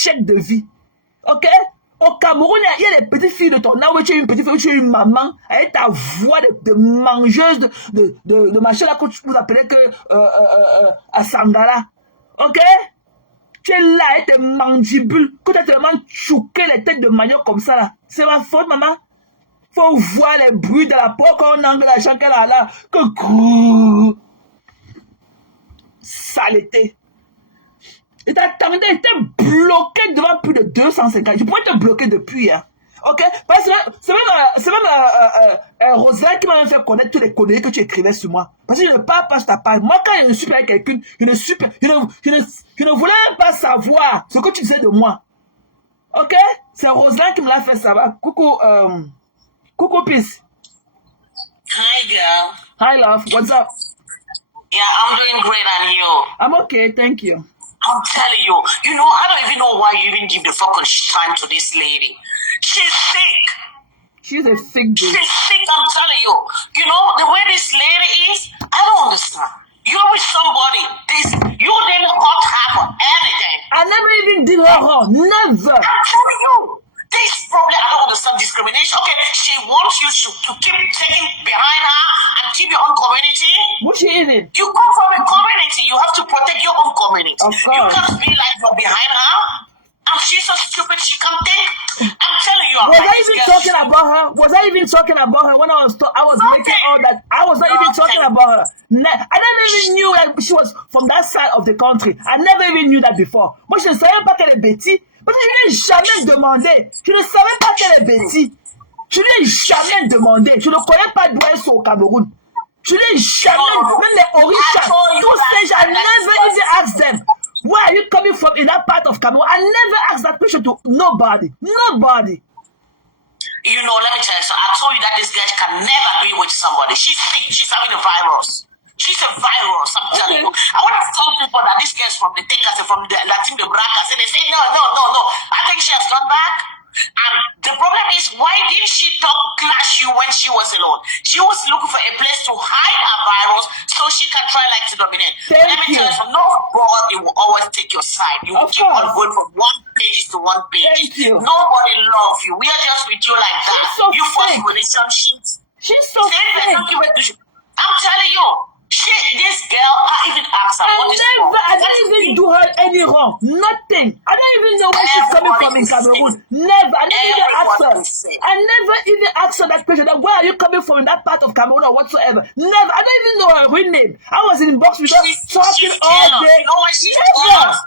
échec de vie. Ok? Au Cameroun, il y a des petites filles de ton âge, tu es une petite fille, tu es une maman, avec ta voix de mangeuse de machin là que vous appelez que à Sangala. Ok? Tu es là avec tes mandibules, que tu as tellement chouqué les têtes de manioc comme ça là. C'est ma faute, maman. Faut voir les bruits de la peau quand on enlève la chanque là, que grrrr. Saleté. Et t'attendais, t'es bloqué devant plus de 250. Je pourrais te bloquer depuis, hein. Ok? Parce que c'est même Rosa qui m'a même fait connaître tous les conneries que tu écrivais sur moi. Parce que je ne parle pas sur ta page. Moi, quand je ne suis pas avec quelqu'un, je ne voulais même pas savoir ce que tu disais de moi. Ok? C'est Rosa qui me l'a fait savoir. Coucou, coucou, peace. Hi, girl. Hi, love. What's up? Yeah, I'm doing great, and you? I'm okay, thank you. I'm telling you, I don't even know why you even give the fucking time to this lady. She's sick. She's a sick bitch. She's sick, I'm telling you. The way this lady is, I don't understand. You're with somebody. You didn't hurt her for anything. I never even did her wrong. Never. I'm telling you. This probably, I don't understand discrimination. Okay, she wants you to keep taking behind her and keep your own community. What she eating? You come from a community. You have to protect your own community. Of course. You can't be like you're behind her. And she's so stupid she can't think. I'm telling you. Was I even talking about her? Was I even talking about her when I was making all that? I was not even talking about her. I never even knew that she was from that side of the country. I never even knew that before. Moi, je ne savais pas qu'elle est bêtise. Parce que je n'ai jamais demandé. Je ne savais pas qu'elle est bêtise. Je n'ai jamais demandé. Je ne connais pas d'où elles sont au Cameroun. Je n'ai jamais, même les Orisha, tous ces gens, I never even asked them, where are you coming from in that part of Cameroon? I never asked that question to nobody. Nobody. Let me tell you, so I told you that this girl can never be with somebody. She's sick. She's having a virus. She's a virus, I'm telling you. I want to tell people that this girl is from the Ticas, from the Latin de Braca. So they say, no. I think she has gone back. And the problem is, why didn't she clash you when she was alone? She was looking for a place to hide her virus so she can try to dominate. Let me tell you, nobody will always take your side. You will keep on going from one page to one page. Nobody loves you. We are just with you like that. So you force relationships. She's so fake. I'm telling you. This girl, I even asked her what is wrong. I didn't even do her any wrong. Nothing. I don't even know where she's coming from in Cameroon. Never. I never even asked her. I never even asked her that question. That where are you coming from in that part of Cameroon or whatsoever? Never. I don't even know her real name. I was in box with her talking all day. You know why she's jealous?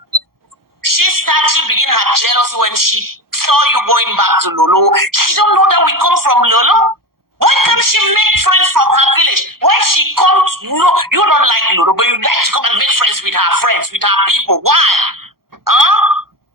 She began her jealousy when she saw you going back to Lolo. She don't know that we come from Lolo. Why can't she make friends from her village? Why she comes? No, you don't like Lolo, but you like to come and make friends, with her people. Why?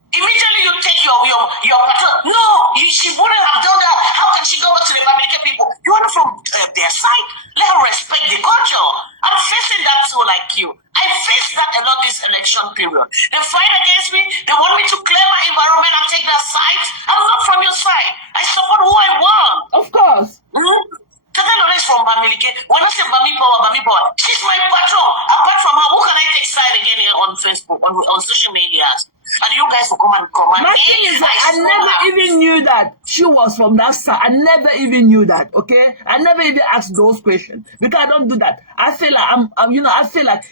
Immediately you take your patrol. No, she wouldn't have done that. How can she go back to the Bamileke people? You are not from their side. Let her respect the culture. I'm facing that so like you. I faced that a lot this election period. They fight against me. They want me to clear my environment and take their side. I'm not from your side. I support who I want. Of course. Katano is from Bamileke. When I say Bami Power, she's my patron. Apart from her, who can I take side again here on Facebook, on social media? And you guys will come and comment. My thing is that I never even knew that she was from that side. I never even knew that, okay? I never even asked those questions because I don't do that. I feel like I feel like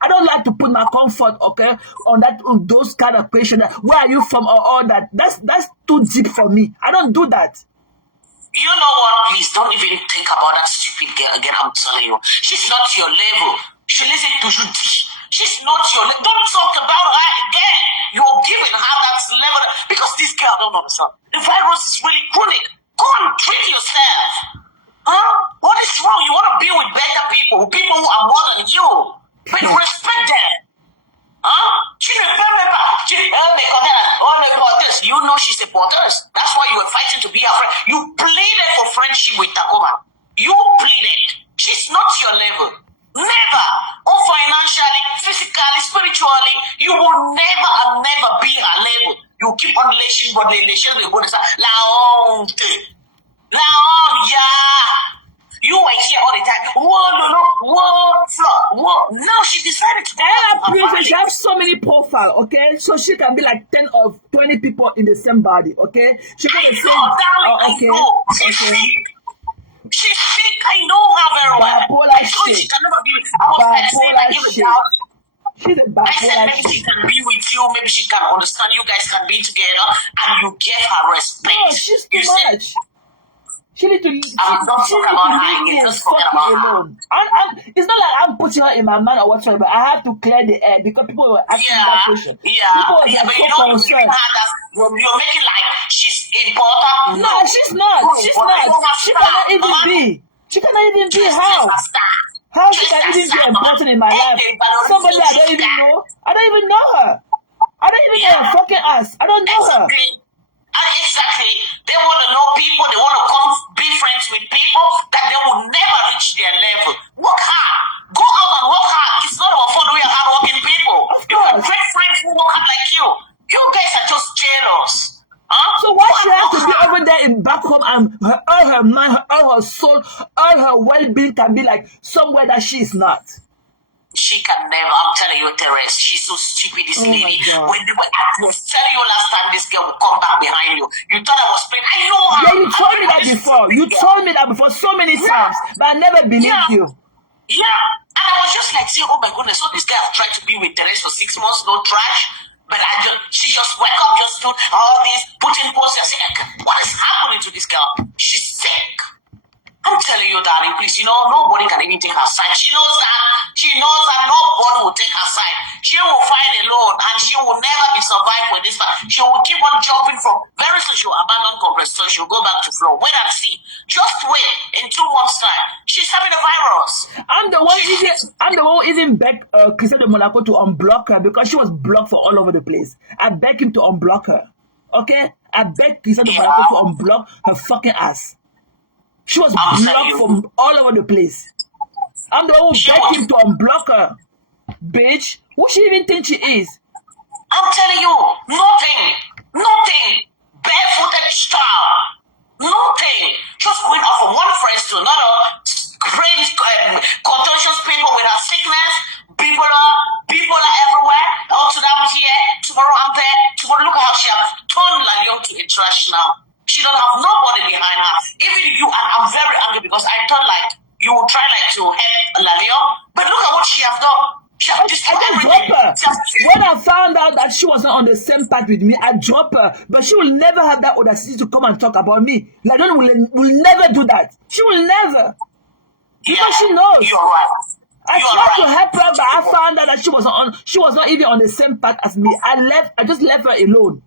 I don't like to put my comfort, okay, on those kind of questions. Where are you from or all that? That's too deep for me. I don't do that. You know what? Please don't even think about that stupid girl again. I'm telling you, she's not your level. She listens to you. She's not your level. Don't talk about her again. You're giving her that level because this girl don't understand. The virus is really chronic. Go and treat yourself. What is wrong? You want to be with better people who are more than you. But respect them. You know she's a porters. That's why you were fighting to be her friend. You pleaded for friendship with Takoma. You pleaded. She's not your level. Never. Or financially, physically, spiritually, you will never and never be her level. You keep on relation, but the relation will go to yeah. You were here all the time. Whoa, no, whoa, Flo, whoa. Now she decided to she has so many profiles, okay? So she can be like 10 or 20 people in the same body, okay? She can I know. She's fake. She's fake. I know her very well. I told you she can never be. I was saying I give a doubt. She's a bipolar. I said maybe she can be with you. Maybe she can understand. You guys can be together, and you give her respect. No, she's too much. She need to leave me alone. It's not like I'm putting her in my mind or whatsoever. I have to clear the air because people were asking that question. People were but you know, you're making like she's important. No, she's not. She's not. She cannot even be. She cannot even be. How she can even be important in my life? Somebody I don't even know. I don't even know her. I don't even know her fucking ass. I don't know her. Exactly. They want to know people. They want to come be friends with people that they will never reach their level. Work hard. Go out and work hard. It's not our fault we are hardworking people. You have great friends who work hard like you. You guys are just jealous. So why she have to be over there in back home and all her mind, all her soul, all her well-being can be like somewhere that she is not? She can never. I'm telling you, Therese, she's so stupid, this lady. I was telling you last time this girl will come back behind you. You thought I was playing. I know her. Yeah, you told me that before. You told me that before so many times, but I never believed you. Yeah. And I was just like saying, oh my goodness, so this guy have tried to be with Therese for 6 months, no trash. But she just woke up, just doing all this, putting posters, saying, what is happening to this girl? She's sick. I'm telling you, darling, please, nobody can even take her side. She knows that. She knows that nobody will take her side. She will fight alone, and she will never be survived with this man. She will keep on jumping from very soon. She will abandon compressed. So she will go back to flow. Wait and see. Just wait. In 2 months' time, she's having a virus. I'm the one who even begged Christian de Monaco to unblock her because she was blocked for all over the place. I begged him to unblock her. Okay? I begged Christian de Monaco to unblock her fucking ass. She was blocked from all over the place. I'm the one who begged him to unblock her. Bitch. Who she even think she is? I'm telling you, nothing. Barefooted style. Nothing. Just going off from one friend to another, brain contortions people with her sickness. People are everywhere. Oh, today I'm here, tomorrow I'm there. Tomorrow, look at how she has turned Lanyon to a trash now. She don't have nobody behind her. Even you, and I'm very angry because I thought like you would try like to help Lanyon, but look at what she has done. She has destroyed everything. When I found out that she wasn't on the same path with me, I dropped her. But she will never have that audacity to come and talk about me. Lanyon will never do that. She will never. Because she knows. You're right. I tried to help her, but I found out that she was not even on the same path as me. I just left her alone.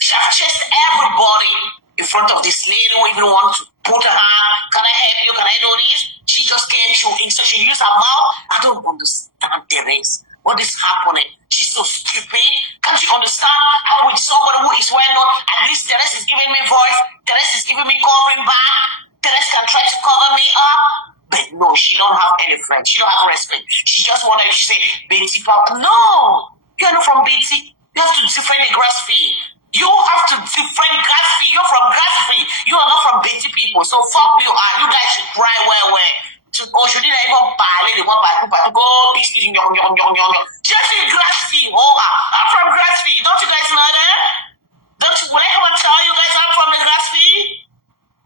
She has chased everybody in front of this lady who even want to put her, can I help you? Can I do this? She just came, she used her mouth. I don't understand Therese. What is happening? She's so stupid. Can't you understand how with somebody who is well known, at least Therese is giving me voice, Therese is giving me covering back, Therese can try to cover me up. But no, she don't have any friends. She don't have respect. She just wanted to say, Betty Papa. No, you're not from Betty. You have to defend the grass fee. You have to defend grass fee. You're from grass fee. You are not from Betty people. So fuck you. You guys should cry well. Just grass fee. I'm from grass fee. Don't you guys know that? Don't you? When I come and tell you guys I'm from the grass fee?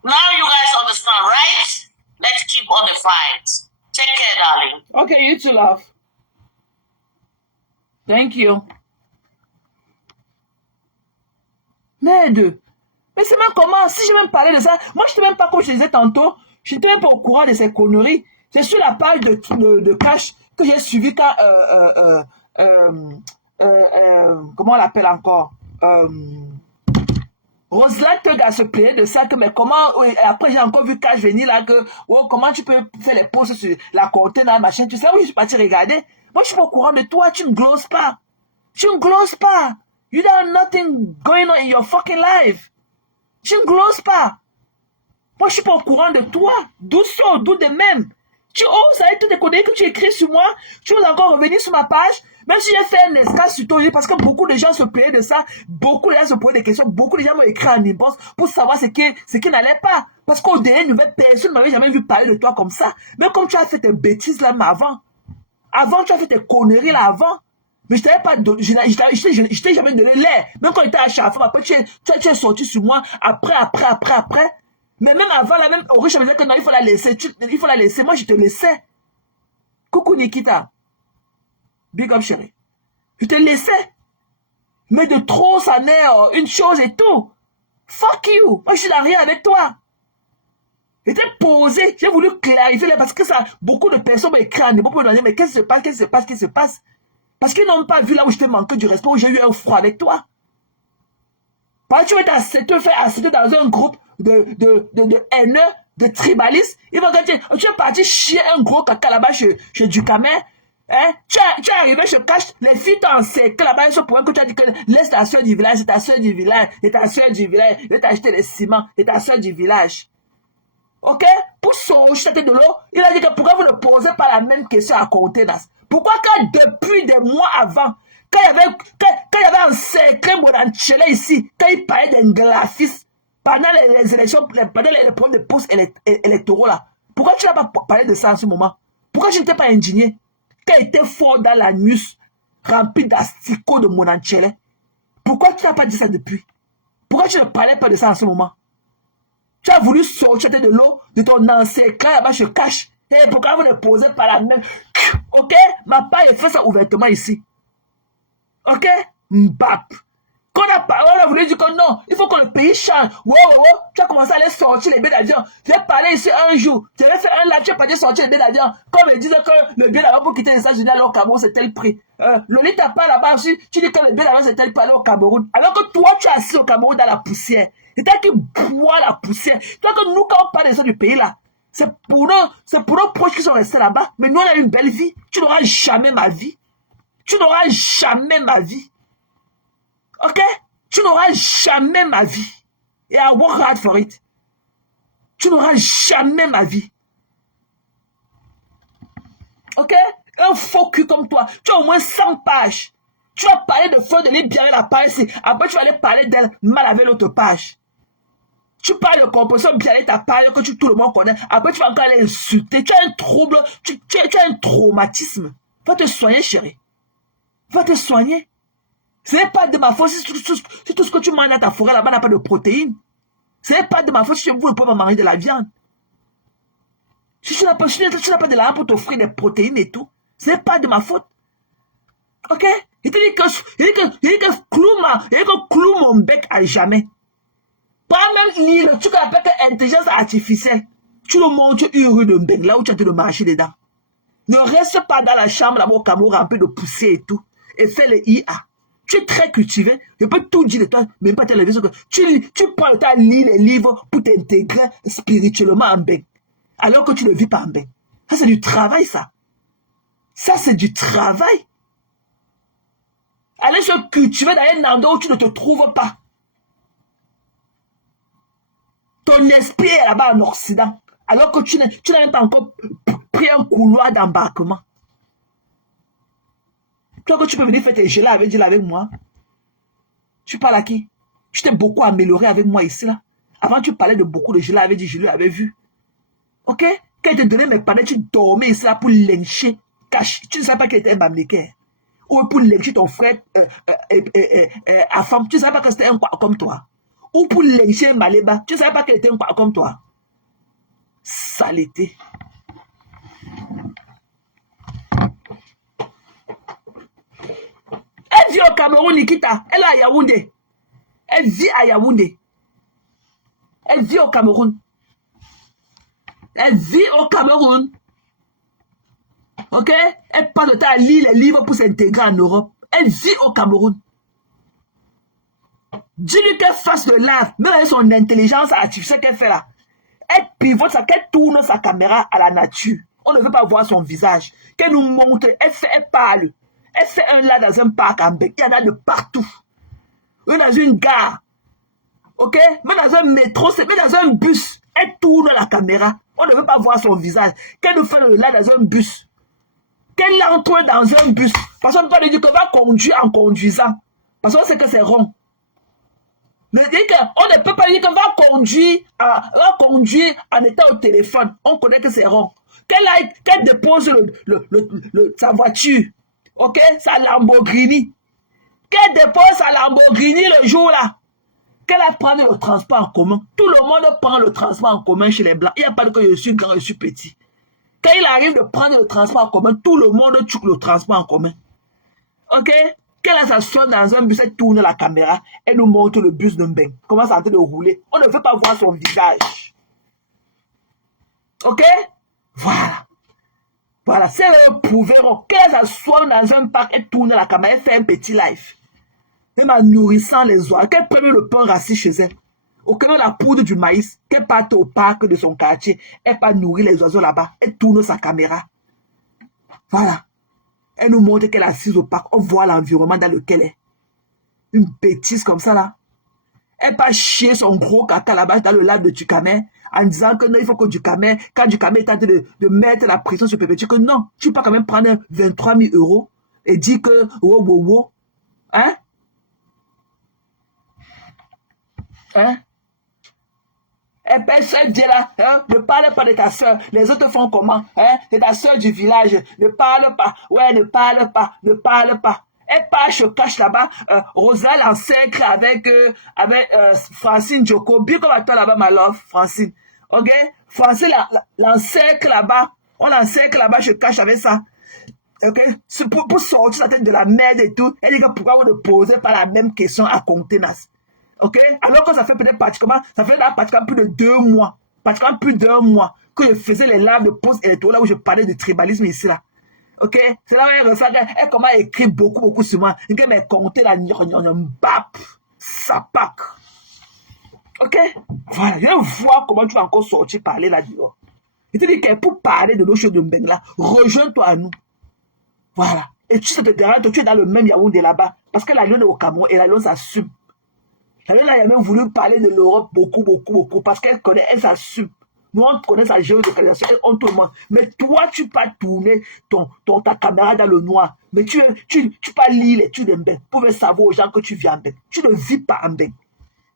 Now you guys understand, right? Let's keep on the fight. Take care, darling. Okay, you too, love. Thank you. Merde. Mais c'est même comment, si je vais me parler de ça, moi je ne sais même pas, comme je disais tantôt, je n'étais même pas au courant de ces conneries. C'est sur la page de Cash que j'ai suivi quand, comment on l'appelle encore, Roselaine a se plaint de ça, que mais comment, après j'ai encore vu Cash venir là, que, comment tu peux faire les posts sur la conteneur, machin, tu sais où je suis parti regarder. Moi je suis pas au courant de toi, tu ne glosses pas. Tu ne glosses pas. You don't have nothing going on in your fucking life. Tu ne glosses pas. Moi, je suis pas au courant de toi. D'où ça, d'où de même. Tu oses avec toutes les conneries que tu écris sur moi. Tu oses encore revenir sur ma page. Même si j'ai fait un escale sur toi, parce que beaucoup de gens se plaignaient de ça, beaucoup de gens se posaient des questions, beaucoup de gens m'ont écrit en inbox pour savoir ce qui n'allait pas. Parce qu'au dernier nouvelle, personne ne m'avait jamais vu parler de toi comme ça. Mais comme tu as fait tes bêtises là, mais avant tu as fait tes conneries là avant. Mais je t'avais pas donné, je t'ai jamais donné l'air. Même quand il était à la femme, après tu es sorti sur moi, après. Mais même avant, là, même au riche, je me disais que non, il faut la laisser, il faut la laisser. Moi, je te laissais. Coucou Nikita. Big up, chérie. Je te laissais. Mais de trop, ça n'est une chose et tout. Fuck you. Moi, je suis dans rien avec toi. J'étais posé. J'ai voulu clarifier parce que ça, beaucoup de personnes m'écrivent. Beaucoup de gens mais qu'est-ce qui se passe? Parce qu'ils n'ont pas vu là où je t'ai manqué du respect, où j'ai eu un froid avec toi. Parce que tu veux te faire accepter dans un groupe de haineux, de tribalistes. Ils vont dire, tu es parti chier un gros caca là-bas chez Ducamer. Hein? Tu es arrivé, je cache, les filles t'ont encerclé là-bas, ils sont pour un que tu as dit que laisse ta soeur du village, c'est ta soeur du village, et ta soeur du village, je vais t'acheter les ciments, et ta soeur du village. Ok? Pour sauver de l'eau, il a dit que pourquoi vous ne posez pas la même question à Contenas? Pourquoi quand depuis des mois avant, quand il y avait encerclé Monanchele ici, quand il parlait d'un graphiste, pendant les élections, pendant les problèmes de postes électoraux là, pourquoi tu n'as pas parlé de ça en ce moment? Pourquoi tu n'étais pas indigné? Quand il était fort dans la news, rempli d'asticots de Monanchele, pourquoi tu n'as pas dit ça depuis? Pourquoi tu ne parlais pas de ça en ce moment? Tu as voulu sortir de l'eau de ton encerclage là-bas, je cache. Et pourquoi vous ne posez pas la même? Ok? Ma part, je fais ça ouvertement ici. Ok? Mbap. Quand on a voulu dire que non, il faut que le pays change. Wow, tu as commencé à aller sortir les billets d'avion. J'ai parlé ici un jour. J'avais fait un live, tu as pas dit sortir les billets d'avion. Comme ils disaient que le billet d'avion pour quitter les États-Unis au Cameroun, c'est tel prix. Lolita part là-bas aussi, tu dis que le billet d'avion c'est tel prix aller au Cameroun. Alors que toi, tu es assis au Cameroun dans la poussière. C'est toi qui bois la poussière. Toi que nous, quand on parle de ça du pays là, c'est pour nos proches qui sont restés là-bas. Mais nous, on a une belle vie. Tu n'auras jamais ma vie. Tu n'auras jamais ma vie. Ok? Tu n'auras jamais ma vie. Et I work hard for it. Tu n'auras jamais ma vie. Ok? Un faux cul comme toi. Tu as au moins 100 pages. Tu vas parler de Fleur de Lys bien la page ici. Après, tu vas aller parler d'elle mal avec l'autre page. Tu parles de composition bien ta page que tout le monde connaît. Après, tu vas encore aller insulter. Tu as un trouble. Tu as un traumatisme. Va te soigner, chérie. Va te soigner. Ce n'est pas de ma faute si tout ce que tu manges dans ta forêt là-bas n'a pas de protéines. Ce n'est pas de ma faute si vous ne pouvez pas manger de la viande. Si tu n'as pas de l'argent pour t'offrir des protéines et tout, ce n'est pas de ma faute. Ok? Il te dit que cloue mon bec à jamais. Pas même lire le truc qu'on appelle intelligence artificielle. Tu le montres une rue de bec là où tu as de marcher dedans. Ne reste pas dans la chambre là-bas au Cameroun rempli de poussière et tout. Et fais le IA. Tu es très cultivé. Je peux tout dire de toi, même pas télévision. Tu prends le temps à lire les livres pour t'intégrer spirituellement en bec. Alors que tu ne vis pas en bec. Ça, c'est du travail, ça. Ça, c'est du travail. Aller se cultiver dans un endroit où tu ne te trouves pas. Ton esprit est là-bas en Occident. Alors que tu n'as même pas encore pris un couloir d'embarquement. Toi que tu peux venir faire tes gelées avec moi. Tu parles à qui? Tu t'es beaucoup amélioré avec moi ici là. Avant tu parlais de beaucoup de gelées avec je l'avais vu. Ok? Quand il te donnait mes panneaux, tu dormais ici là pour lyncher. Tu ne savais pas qu'il était un bamnéquer. Ou pour lyncher ton frère à femme. Tu ne savais pas que c'était un quoi comme toi. Ou pour lyncher un maléba. Tu ne savais pas qu'il était un quoi comme toi. Saleté. Elle vit au Cameroun, Nikita. Elle est à Yaoundé. Elle vit à Yaoundé. Elle vit au Cameroun. Elle vit au Cameroun. Ok? Elle passe le temps à lire les livres pour s'intégrer en Europe. Elle vit au Cameroun. Dis-lui qu'elle fasse le live, même avec son intelligence artificielle qu'elle fait là. Elle pivote, qu'elle tourne sa caméra à la nature. On ne veut pas voir son visage. Qu'elle nous montre, elle parle. Elle fait un live dans un parc en bec. Il y en a de partout. Même dans une gare. Ok? Même dans un métro, même dans un bus. Elle tourne la caméra. On ne veut pas voir son visage. Qu'elle nous fait le live dans un bus. qu'elle entre dans un bus. Parce qu'on ne peut pas lui dire qu'on va conduire en conduisant. Parce qu'on sait que c'est rond. Mais on ne peut pas lui dire qu'on va conduire en étant au téléphone. On connaît que c'est rond. Qu'elle dépose sa voiture, ok, sa Lamborghini. Qu'elle dépose sa Lamborghini le jour là. Qu'elle a pris le transport en commun. Tout le monde prend le transport en commun chez les Blancs. Il n'y a pas de que je suis grand, je suis petit. Quand il arrive de prendre le transport en commun, tout le monde tue le transport en commun. Ok? Qu'elle s'assoit dans un bus, elle tourne la caméra, elle nous montre le bus de Mbeng. Comment ça a été de rouler. On ne veut pas voir son visage. Ok? Voilà. Voilà, c'est eux prouveront. Qu'elle s'assoit dans un parc, elle tourne la caméra, elle fait un petit live. Même en nourrissant les oies, qu'elle prenne le pain rassis chez elle. Au cas de la poudre du maïs, qu'elle parte au parc de son quartier, elle part nourrir les oiseaux là-bas, elle tourne sa caméra. Voilà. Elle nous montre qu'elle est assise au parc, on voit l'environnement dans lequel elle est. Une bêtise comme ça là. Elle part chier son gros caca là-bas dans le lac de Ducamer en disant que non, il faut que Ducamer, quand Ducamer est en train de mettre la pression sur Pépé, que non, tu peux pas quand même prendre 23 000 € et dire que wow. Hein? Hein? Elle dit là, hein, ne parle pas de ta soeur. Les autres font comment? Hein? C'est ta soeur du village. Ne parle pas. Ouais, ne parle pas. Elle part, se cache là-bas. Rosal encercle avec Francine Djoko. Bien comme à toi là-bas, ma love, Francine. Ok? Francine l'encercle là-bas. On l'encercle là-bas, je cache avec ça. Ok? Pour sortir la tête de la merde et tout. Elle dit que pourquoi vous ne posez pas la même question à Contenas? Ok? Alors que ça fait peut-être pratiquement plus de 2 mois. Pratiquement plus d'1 mois que je faisais les lives de pause électorale là où je parlais de tribalisme ici là. Ok? C'est là où elle ressent qu'elle commence à écrire beaucoup sur moi. Et qu'elle m'a compté la bap, ça pack. Ok? Voilà. Je vais voir comment tu vas encore sortir parler là dehors. Je te dis que pour parler de nos choses de Mbeng là, rejoins-toi à nous. Voilà. Et tu sais te dérange, tu es dans le même Yaoundé là-bas. Parce que la Lyon est au Cameroun et la Lyon s'assume. Elle a même voulu parler de l'Europe beaucoup, parce qu'elle connaît, elle s'assume. Nous, on connaît sa géolocalisation, on te ment. Mais toi, tu peux tourner ta caméra dans le noir. Mais tu peux lire l'étude de Mbeng pour savoir aux gens que tu vis à Mbeng. Tu ne vis pas à Mbeng.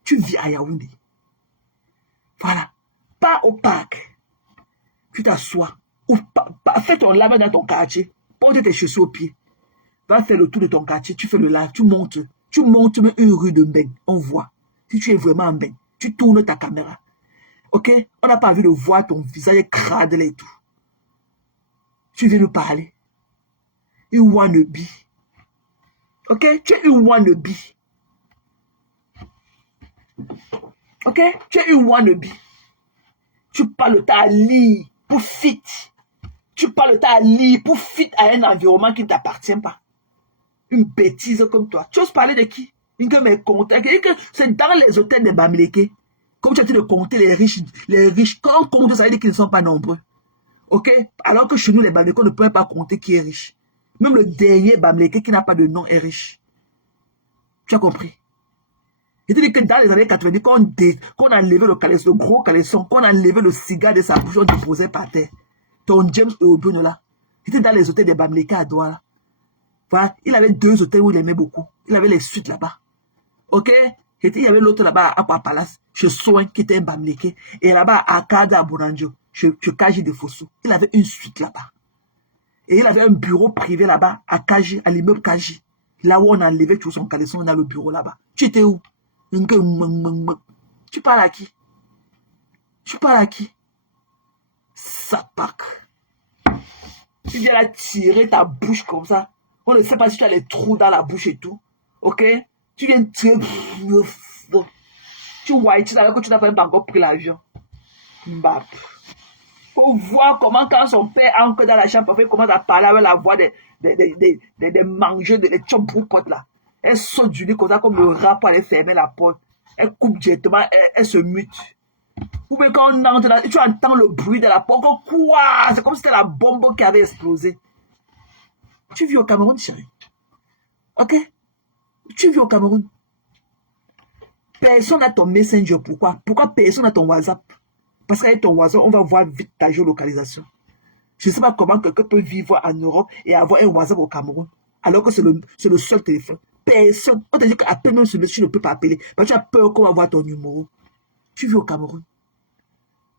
Tu vis à Yaoundé. Voilà. Pas au parc. Tu t'assois. Fais ton lave dans ton quartier. Porte tes chaussures aux pieds. Va faire le tour de ton quartier. Tu fais le live. Tu montes même une rue de Mbeng, on voit. Si tu es vraiment en Mbeng, tu tournes ta caméra. Ok? On n'a pas envie de voir ton visage crade et tout. Tu viens nous parler. Une wannabe. Ok? Tu es une wannabe. Ok? Tu es une wannabe. Tu parles ta lire pour fit. Tu parles ta lire pour fit à un environnement qui ne t'appartient pas. Une bêtise comme toi. Tu oses parler de qui? C'est dans les hôtels de Bamileke. Comme tu as dit de compter les riches. Quand on compte, ça veut dire qu'ils ne sont pas nombreux. Ok? Alors que chez nous, les Bamileke, on ne peut pas compter qui est riche. Même le dernier Bamileke qui n'a pas de nom est riche. Tu as compris? Je te dis que dans les années 90, quand on a enlevé le gros caleçon, quand on a enlevé le cigare de sa bouche, on déposait par terre. Ton James Eobono là. J'étais dans les hôtels de Bamileke à Douala. Voilà, il avait 2 hôtels où il aimait beaucoup. Il avait les suites là-bas. Ok? Il y avait l'autre là-bas à Aqua Palace, chez Soin, qui était un Bamileke. Et là-bas à Kada, à Bourandjo, chez Kaji de Fossou. Il avait une suite là-bas. Et il avait un bureau privé là-bas, à Kaji, à l'immeuble Kaji. Là où on a enlevé tout son caleçon dans le bureau là-bas. Tu étais où? Tu parles à qui? Ça pack. Tu viens là tirer ta bouche comme ça. On ne sait pas si tu as les trous dans la bouche et tout. Ok? Tu viens tirer. Tu white alors que tu n'as pas même encore pris l'avion. Mbap. Faut voir comment quand son père entre dans la chambre, il commence à parler avec la voix des mangeurs, des tchombrou-potes là. Elle saute du lit comme ça, comme le rat pour aller fermer la porte. Elle coupe directement, elle se mute. Ou bien quand on entre là, tu entends le bruit de la porte. Quoi? C'est comme si c'était la bombe qui avait explosé. Tu vis au Cameroun, chérie. Ok? Tu vis au Cameroun. Personne n'a ton Messenger. Pourquoi? Pourquoi personne n'a ton WhatsApp? Parce qu'avec ton WhatsApp, on va voir vite ta géolocalisation. Je ne sais pas comment quelqu'un peut vivre en Europe et avoir un WhatsApp au Cameroun, alors que c'est le seul téléphone. Personne. On t'a dit qu'à peine même tu ne peux pas appeler, parce que tu as peur qu'on va voir ton numéro. Tu vis au Cameroun.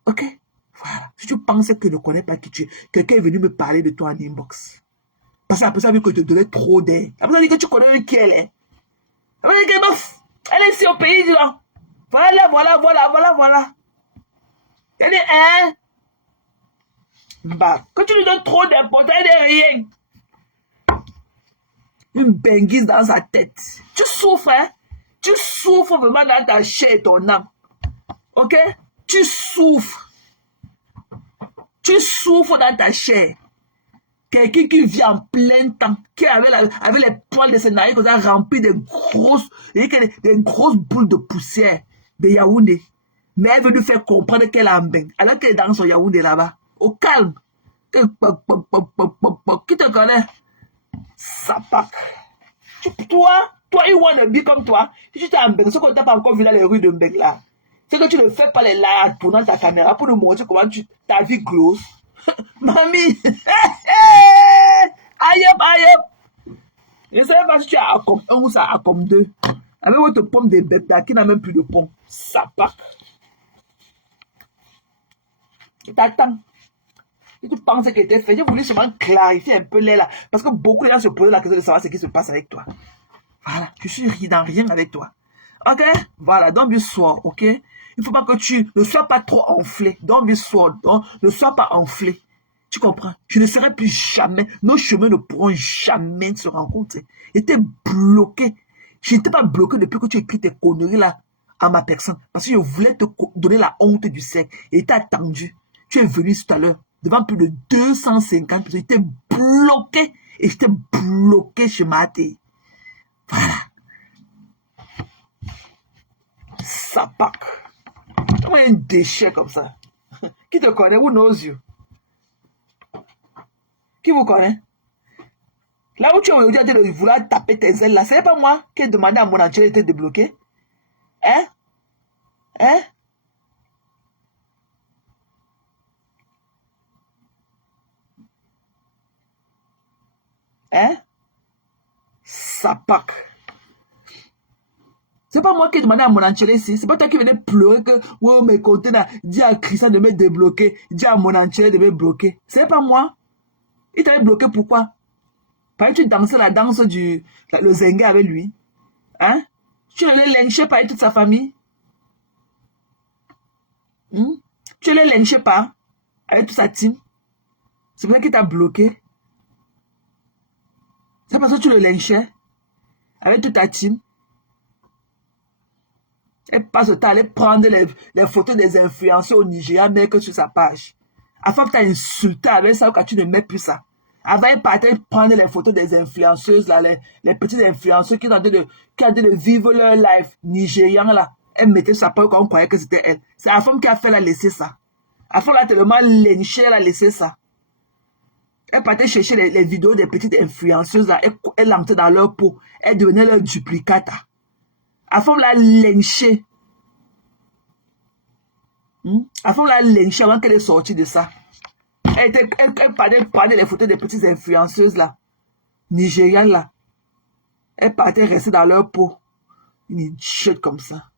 Ok? Voilà. Si tu penses que je ne connais pas qui tu es, quelqu'un est venu me parler de toi en inbox. Parce que la personne a vu que je te donnais trop d'air. La personne a dit que tu connais qui elle est. La personne a dit que elle est ici au pays, là. Voilà. Elle est hein? Bah, quand tu lui donnes trop d'importance, elle n'est rien. Une benguise dans sa tête. Tu souffres, hein? Tu souffres vraiment dans ta chair et ton âme. Ok? Tu souffres. Tu souffres dans ta chair. Quelqu'un qui vit en plein temps, qui avait les poils de scénario qu'on a rempli de des grosses boules de poussière de Yaoundé. Mais elle veut nous faire comprendre qu'elle a un bain. Alors qu'elle est dans son Yaoundé là-bas. Au calme. Qui te connaît? Sapac. Toi, il want be comme toi. Si tu t'es en bain, ce qu'on t'a pas encore vu dans les rues de Mbeng là. C'est que tu ne fais pas les lives tournant ta caméra pour nous montrer comment ta vie close. Mamie. Aïe. Je ne sais pas si tu as comme 1 ou ça a comme 2. Avec votre pomme de bête qui n'a même plus de pomme. Sapac. Il t'attend. Si tu penses que était fait, j'ai voulu seulement clarifier un peu l'air là. Parce que beaucoup de gens se posent la question de savoir ce qui se passe avec toi. Voilà, je suis dans rien avec toi. Ok? Voilà, don't be sore, ok? Il ne faut pas que tu ne sois pas trop enflé. Don't be sore, ne sois pas enflé. Tu comprends? Je ne serai plus jamais, nos chemins ne pourront jamais se rencontrer. J'étais bloqué. Je n'étais pas bloqué depuis que tu écris tes conneries là à ma personne. Parce que je voulais te donner la honte du siècle. Et t'as attendu. Tu es venu tout à l'heure devant plus de 250 personnes. J'étais bloqué. Et j'étais bloqué chez Maté. Voilà. Sapac. Comment un déchet comme ça? Qui te connaît? Who knows you? Qui vous connaît? Là où tu es aujourd'hui en train de vouloir taper tes ailes là, c'est pas moi qui ai demandé à mon entier de te débloquer. Hein? Sapac. C'est pas moi qui ai demandé à mon enchéré ici. C'est pas toi qui venais pleurer que, oh, mes conteneurs, dis à Christian de me débloquer, dis à mon enchéré de me bloquer. C'est pas moi. Il t'avait bloqué pourquoi? Parce que tu dansais la danse le zenga avec lui. Hein? Tu l'as lynché par toute sa famille. Tu l'as lynché par avec toute sa team. C'est pour ça qu'il t'a bloqué. C'est parce que tu le lynchais avec toute ta team. Elle passe le temps à aller prendre les photos des influenceurs au Nigeria, mais que sur sa page. Afin que tu as insulté avec ça, quand tu ne mets plus ça. Avant, elle partait prendre les photos des influenceuses, là, les petites influenceuses qui sont en train de vivre leur life nigérian, là. Elle mettait sa page quand on croyait que c'était elle. C'est la femme qui a fait la laisser ça. La femme a tellement lynché, elle a laissé ça. Elle partait chercher les vidéos des petites influenceuses, là. Elle entrait dans leur peau. Elle devenait leur duplicata. La femme l'a lynché. La femme l'a lynché avant qu'elle est sortie de ça. Elle partait prendre les photos des petites influenceuses là, nigérianes là. Elle partait rester dans leur peau. Une idiote comme ça.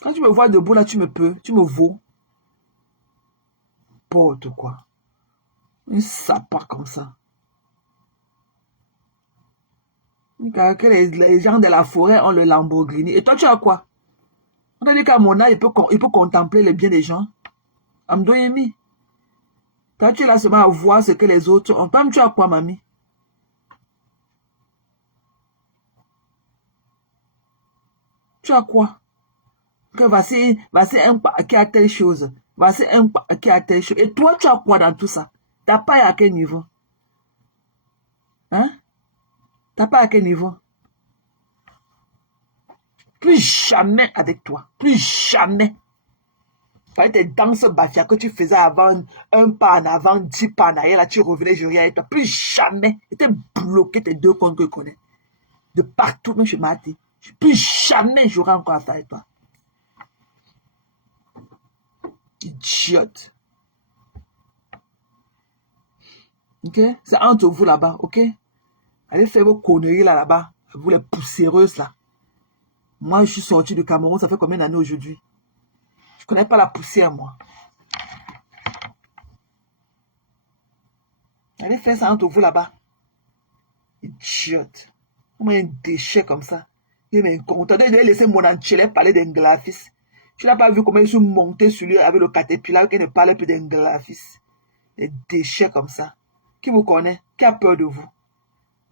Quand tu me vois debout là, tu me vaux. N'importe quoi. Une sapard comme ça. Que les gens de la forêt ont le Lamborghini. Et toi, tu as quoi? On a dit qu'à mon âge, il peut contempler les biens des gens. Amdoyemi. Toi, tu es là seulement à voir ce que les autres ont. Toi, tu as quoi, mamie? Tu as quoi? Que voici un pas qui a telle chose. Voici un pas qui a telle chose. Et toi, tu as quoi dans tout ça? T'as pas à quel niveau? Hein? T'as pas à quel niveau? Plus jamais avec toi. Plus jamais. Avec tes danses bafia que tu faisais avant, 1 pas en avant, 10 pas en arrière, là tu revenais, je riais avec toi. Plus jamais. Tu étais bloqué tes 2 comptes que je connais. de partout, même chez Maté. Plus jamais j'aurai encore affaire avec toi. Idiote. Ok? C'est entre vous là-bas, ok? Allez faire vos conneries là-bas. Vous les poussiéreuses là. Moi, je suis sorti du Cameroun, ça fait combien d'années aujourd'hui? Je connais pas la poussière, moi. Allez faire ça entre vous là-bas. Idiote. Comment un déchet comme ça? Il est incontent. Il a laissé mon enchilé parler d'Englafis. Tu n'as pas vu comment ils sont montés sur lui avec le caterpillar qui ne parlait plus d'Englafis. Des déchets comme ça. Qui vous connaît? Qui a peur de vous?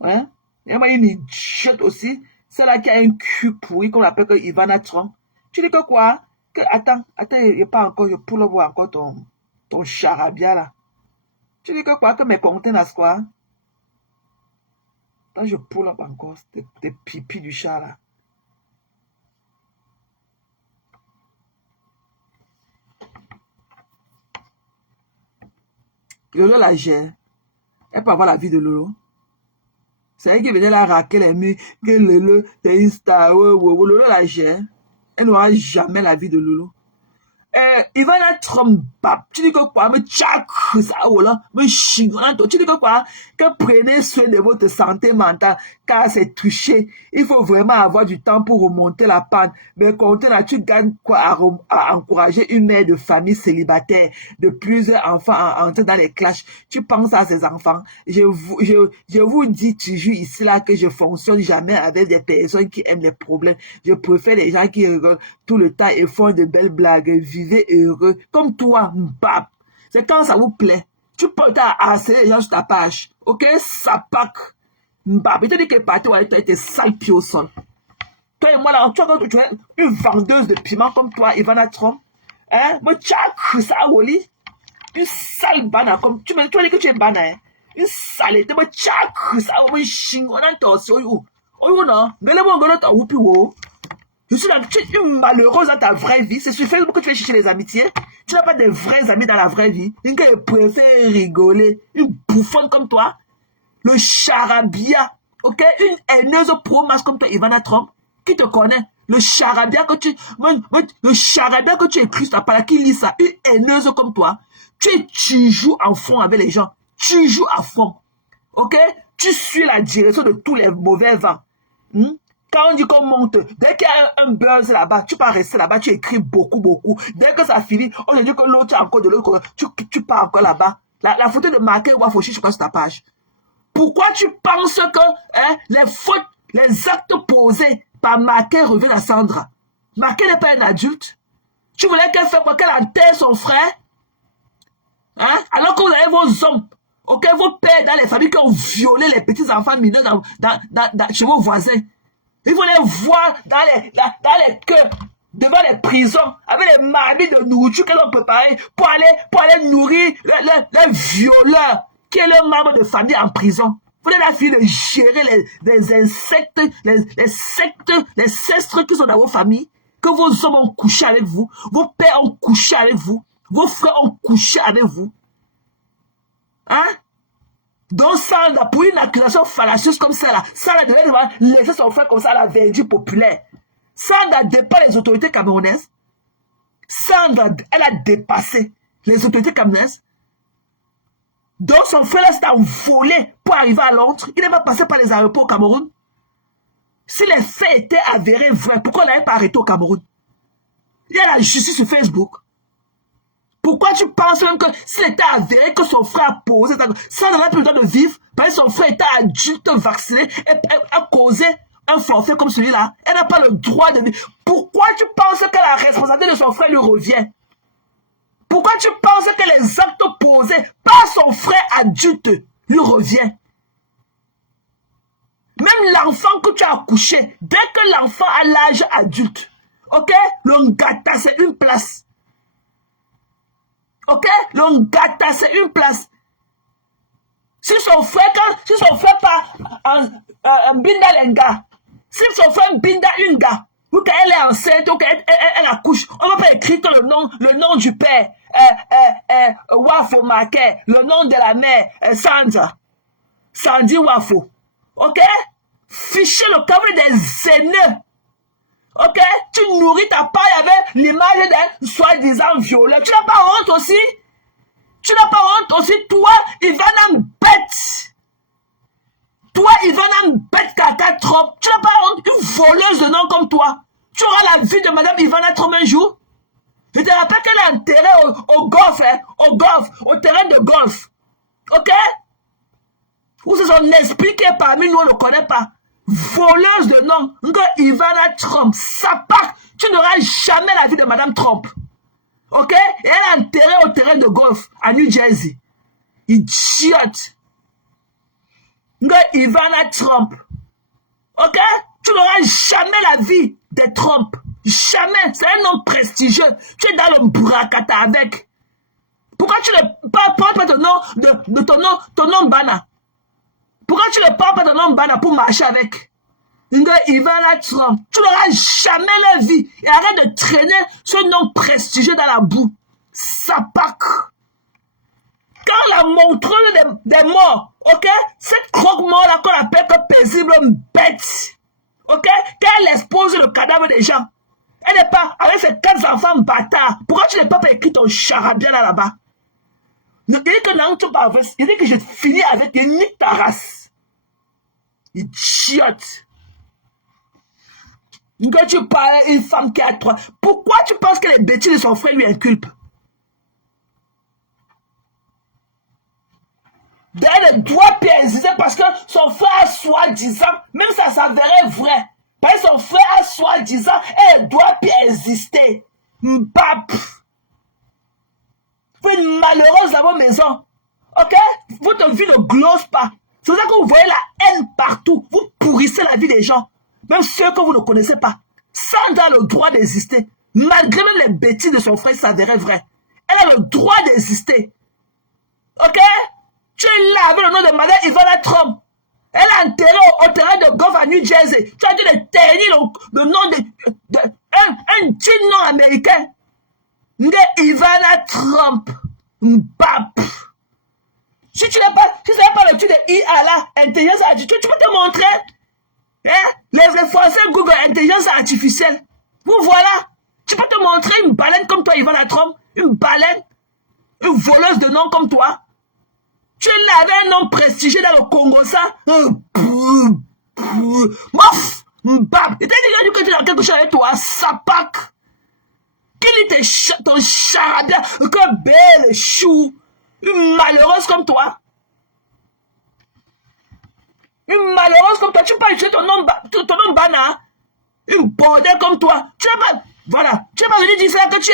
Hein? Il y a une idiote aussi. Celle-là qui a un cul pourri qu'on appelle que Ivana Trump. Tu dis que quoi? Que, attends, il n'y a pas encore, je pourrais voir encore ton charabia là. Tu dis que quoi? Que mes conteneurs quoi? Attends, je pull up encore tes pipis du chat là. Lolo la gère. Elle peut avoir la vie de Lolo. C'est elle qui venait là raquer les murs. Que Lolo, t'es une star. Lolo la gère. Elle n'aura jamais la vie de Lolo. Ivana Trump, tu dis que quoi? Mais tchac, ça, voilà. Mais chignon, tu dis que quoi? Que prenez soin de votre santé mentale, car c'est touché. Il faut vraiment avoir du temps pour remonter la pente. Mais quand tu gagnes quoi à encourager une mère de famille célibataire, de plusieurs enfants à entrer dans les clashs. Tu penses à ces enfants. Je vous dis toujours ici là que je fonctionne jamais avec des personnes qui aiment les problèmes. Je préfère les gens qui rigolent tout le temps et font de belles blagues. Vivez heureux. Comme toi, Mbap. C'est quand ça vous plaît. Tu peux harceler les gens sur ta page. Ok? Ça pack. Mbap. Il te dit que partout, tu as été sale pied au sol. Toi et moi, là, tu es une vendeuse de piment comme toi, Ivana Trump. Hein? Mais tchac, ça, Woli. Une sale bana. Comme tu me dis que tu es bana. Hein? Une saleté. Mais tchac, ça, Woli. Ching. On a un torsi. Oh, non. Mais le monde, on a un oupi, je suis une malheureuse dans ta vraie vie. C'est sur Facebook que tu vas chercher les amitiés. Tu n'as pas de vrais amis dans la vraie vie. Une qui préfère rigoler. Une bouffonne comme toi. Le charabia. Ok? Une haineuse pro-masse comme toi, Ivana Trump. Qui te connaît? Le charabia que tu écris sur ta page, qui lit ça? Une haineuse comme toi. Tu joues en fond avec les gens. Tu joues à fond. Ok? Tu suis la direction de tous les mauvais vents. Quand on dit qu'on monte, dès qu'il y a un buzz là-bas, tu peux rester là-bas, tu écris beaucoup. Dès que ça finit, on te dit que l'autre est encore de l'autre côté, tu pars encore là-bas. La photo de Marquet Wafoshi, je passe sur ta page. Pourquoi tu penses que les fautes, les actes posés par Marquet reviennent à Sandra? Marquet n'est pas un adulte. Tu voulais qu'elle fasse quoi? Qu'elle enterre son frère? Hein? Alors que vous avez vos hommes, ok, vos pères dans les familles qui ont violé les petits enfants mineurs chez vos voisins. Il faut les voir dans les queues, devant les prisons, avec les marmites de nourriture qu'elles ont préparées pour aller nourrir les violeurs, qui est le membre de famille en prison. Vous avez la fille de gérer les insectes, les cestres qui sont dans vos familles, que vos hommes ont couché avec vous, vos pères ont couché avec vous, vos frères ont couché avec vous. Hein? Donc ça, pour une accusation fallacieuse comme ça, ça devait laisser son frère comme ça à la verdure populaire. Sandra dépasse les autorités camerounaises. Sandra, elle a dépassé les autorités camerounaises. Donc son frère s'est envolé pour arriver à Londres. Il n'est pas passé par les aéroports au Cameroun. Si les faits étaient avérés vrais, pourquoi on n'avait pas arrêté au Cameroun? Il y a la justice sur Facebook. Pourquoi tu penses même que s'il était avéré que son frère a posé, ça n'aurait plus le temps de vivre, parce que son frère était adulte, vacciné, et a causé un forfait comme celui-là? Elle n'a pas le droit de vivre. Pourquoi tu penses que la responsabilité de son frère lui revient? Pourquoi tu penses que les actes posés par son frère adulte lui revient? Même l'enfant que tu as accouché, dès que l'enfant a l'âge adulte, ok, le ngata c'est une place. Ok, le ngata c'est une place. Si son frère pas un binda lenga, si son frère binda une gars, ou qu'elle est enceinte, ou qu'elle accouche, on va pas écrire que le nom du père, Wafo Marquet, le nom de la mère, Sandra, Sandy Wafo. Ok, fiché le cadavre des aînés. Ok? Tu nourris ta paille avec l'image d'un soi-disant violeur. Tu n'as pas honte aussi? Tu n'as pas honte aussi? Toi, Ivana bête. Toi, Ivana bête Kaka Trump. Tu n'as pas honte? Une voleuse de nom comme toi. Tu auras la vie de Madame Ivana Trump un jour? Je te rappelle qu'elle est enterrée au golf, hein? Au terrain de golf. Ok? Ou c'est son esprit qui est parmi nous, on ne le connaît pas. Voleuse de nom, Ivana Trump, sapac, tu n'auras jamais la vie de Madame Trump. Ok? Et elle est enterrée au terrain de golf à New Jersey. Idiote. Ivana Trump. Ok? Tu n'auras jamais la vie de Trump. Jamais. C'est un nom prestigieux. Tu es dans le bracata avec. Pourquoi tu ne parles pas de ton nom Bana? Pourquoi tu ne parles pas de nom Bana pour marcher avec? Ivana Trump. Tu n'auras jamais la vie. Et arrête de traîner ce nom prestigieux dans la boue. Sapac. Quand la montreuse des morts, ok? Cette croque-mort-là qu'on appelle que paisible bête, ok? Quand elle expose le cadavre des gens, elle n'est pas avec ses 4 enfants bâtards. Pourquoi tu n'es pas écrit ton charabia là-bas? Il dit que je finis avec une nique ta race. Idiote. Quand tu parles à une femme qui a 3, pourquoi tu penses que les bêtises de son frère lui inculpent? D'ailleurs, le droit persisté parce que son frère a soi-disant, même ça s'avérait vrai, parce que son frère a soi-disant et le droit persister. Mbap. Vous êtes malheureuse dans vos maisons. Ok? Votre vie ne glose pas. C'est pour ça que vous voyez la haine partout. Vous pourrissez la vie des gens. Même ceux que vous ne connaissez pas. Sans dar le droit d'exister. Malgré même les bêtises de son frère s'avéraient vraies. Elle a le droit d'exister. Ok? Tu es là avec le nom de Madame Ivana Trump. Elle est enterrée au terrain de golf à New Jersey. Tu as dit de ternir le nom un digne nom américain. Ivana Trump. Mbap. Si tu n'as pas le truc de IA là, intelligence artificielle, tu peux te montrer. Hein? Les Français Google intelligence artificielle. Vous voilà. Tu peux te montrer une baleine comme toi, Ivana Trump. Une baleine. Une voleuse de nom comme toi. Tu es là avec un nom prestigieux dans le Congo, ça. Mouf. Mbap. Et t'as dit que tu as quelque chose avec toi. Sapac. Quel est ton charabia? Que belle chou. Une malheureuse comme toi. Une malheureuse comme toi. Tu peux pas utiliser ton nom Bana. Une bordel comme toi. Tu n'as pas. Voilà. Tu n'as pas venu dire ça que tu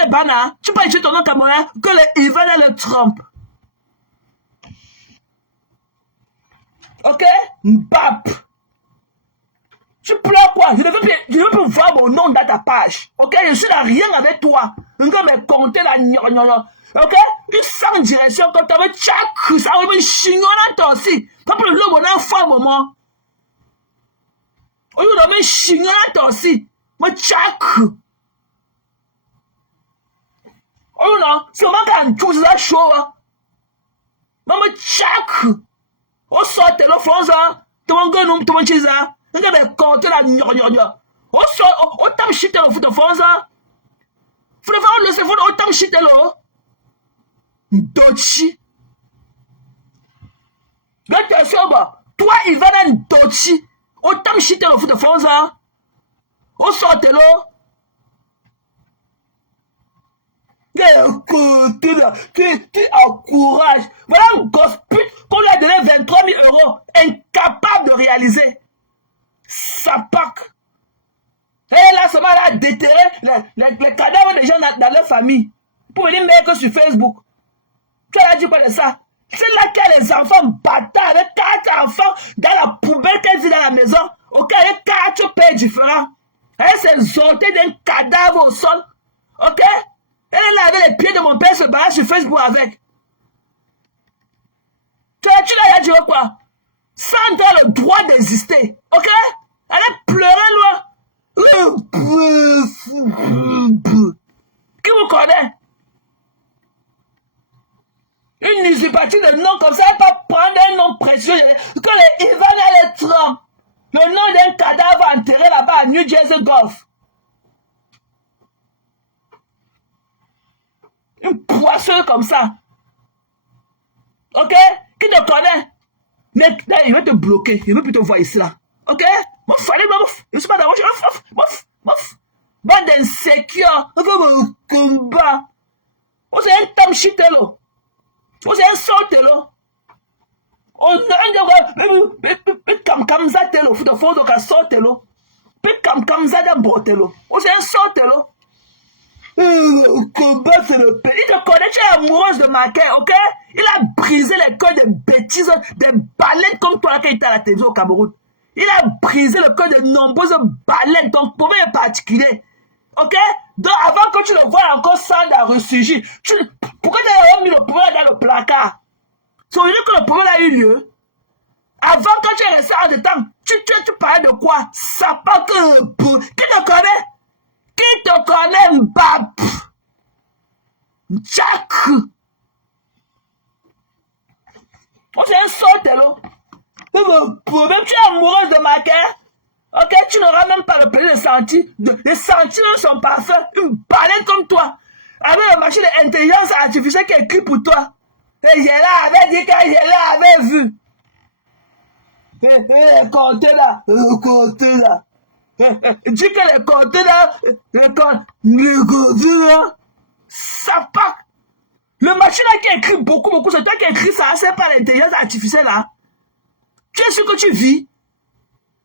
es Bana. Tu peux pas utiliser ton nom camerounais que le Ivana le Trump. Ok? Mbap. Tu pleures quoi? Je ne veux plus voir mon nom dans ta page. Ok? Je suis là rien avec toi. Je ne veux me compter la gnognon. Ok? Une sans direction quand tu avais tchak, ça va me chignoler toi aussi. Pas pour le logo d'un femme moment. On va me chignoler toi aussi. Me tchak. Oh non, c'est vraiment quand tu es chaud. Me tchak. On sort le fonds, tu vas me tu vas me on va compter la gnognon. On tape shit le foot de fonds. Faut le faire le se on tape shit le. Dochi. Là, tu es sûr, toi, il va dans Dochi. Autant chiter le foot de France, hein. On sort de l'eau. Tu encourages. Voilà un gosse pute qu'on lui a donné 23 000 €. Incapable de réaliser. Sapac. Et là, seulement, elle a déterré les cadavres des gens dans leur famille. Pour venir mettre que sur Facebook. Tu as dit quoi de ça? C'est là qu'il y a les enfants bâtards avec 4 enfants dans la poubelle qu'elle vit dans la maison. Ok, avec 4 pères différents. Elle s'est zortée d'un cadavre au sol. Ok? Elle est là avec les pieds de mon père se balade sur Facebook avec. Tu l'as dit quoi? Sans avoir le droit d'exister. Ok? Elle a pleuré loin. Qui vous connaît? Une une usurpatrice de nom comme ça, elle peut prendre un nom précieux. Que les Ivana les Trump. Le nom d'un cadavre enterré là-bas à New Jersey Gulf. Une poisseuse comme ça. Ok? Qui te connaît? Mais il va te bloquer. Il ne veut plus te voir ici là. Ok? Mon frère, je ne suis pas d'accord. Bande d'insécure. On fait mon combat. On c'est un tamchitelo. On c'est un sortelo. On a comme ça telo. Faut te faire donc un sortelo. Puis comme ça d'un botelo. On c'est un sortelo. Combat, c'est le pays. Il te connaît, tu es amoureuse de Maquin, ok? Il a brisé les cœurs des bêtises, des baleines comme toi quand il était à la télévision au Cameroun. Il a brisé le cœur de nombreuses baleines, ton problème est particulier. Ok? Donc avant que tu le vois encore sans la ressurgir, pourquoi tu as mis le problème dans le placard? Ça veut dire que le problème a eu lieu. Avant quand tu es resté en détente, tu parlais de quoi? Ça part que... Qui te connaît? Qui te connaît, Mbap? Jack. On c'est un sortelo. Le problème, tu es amoureuse de ma cœur. Ok, tu n'auras même pas le plaisir de sentir. Les sentiments sont parfaits. Une balade comme toi. Avec la machine d'intelligence artificielle qui est écrit pour toi. Et j'ai là, avait dit que j'ai là, avait vu. Comptez là. Comptez là. Dis que les comptez là. Les comptez là. Ça part. Le machine là qui écrit beaucoup, c'est toi qui écris ça, c'est pas l'intelligence artificielle là. Tu es sûr que tu vis?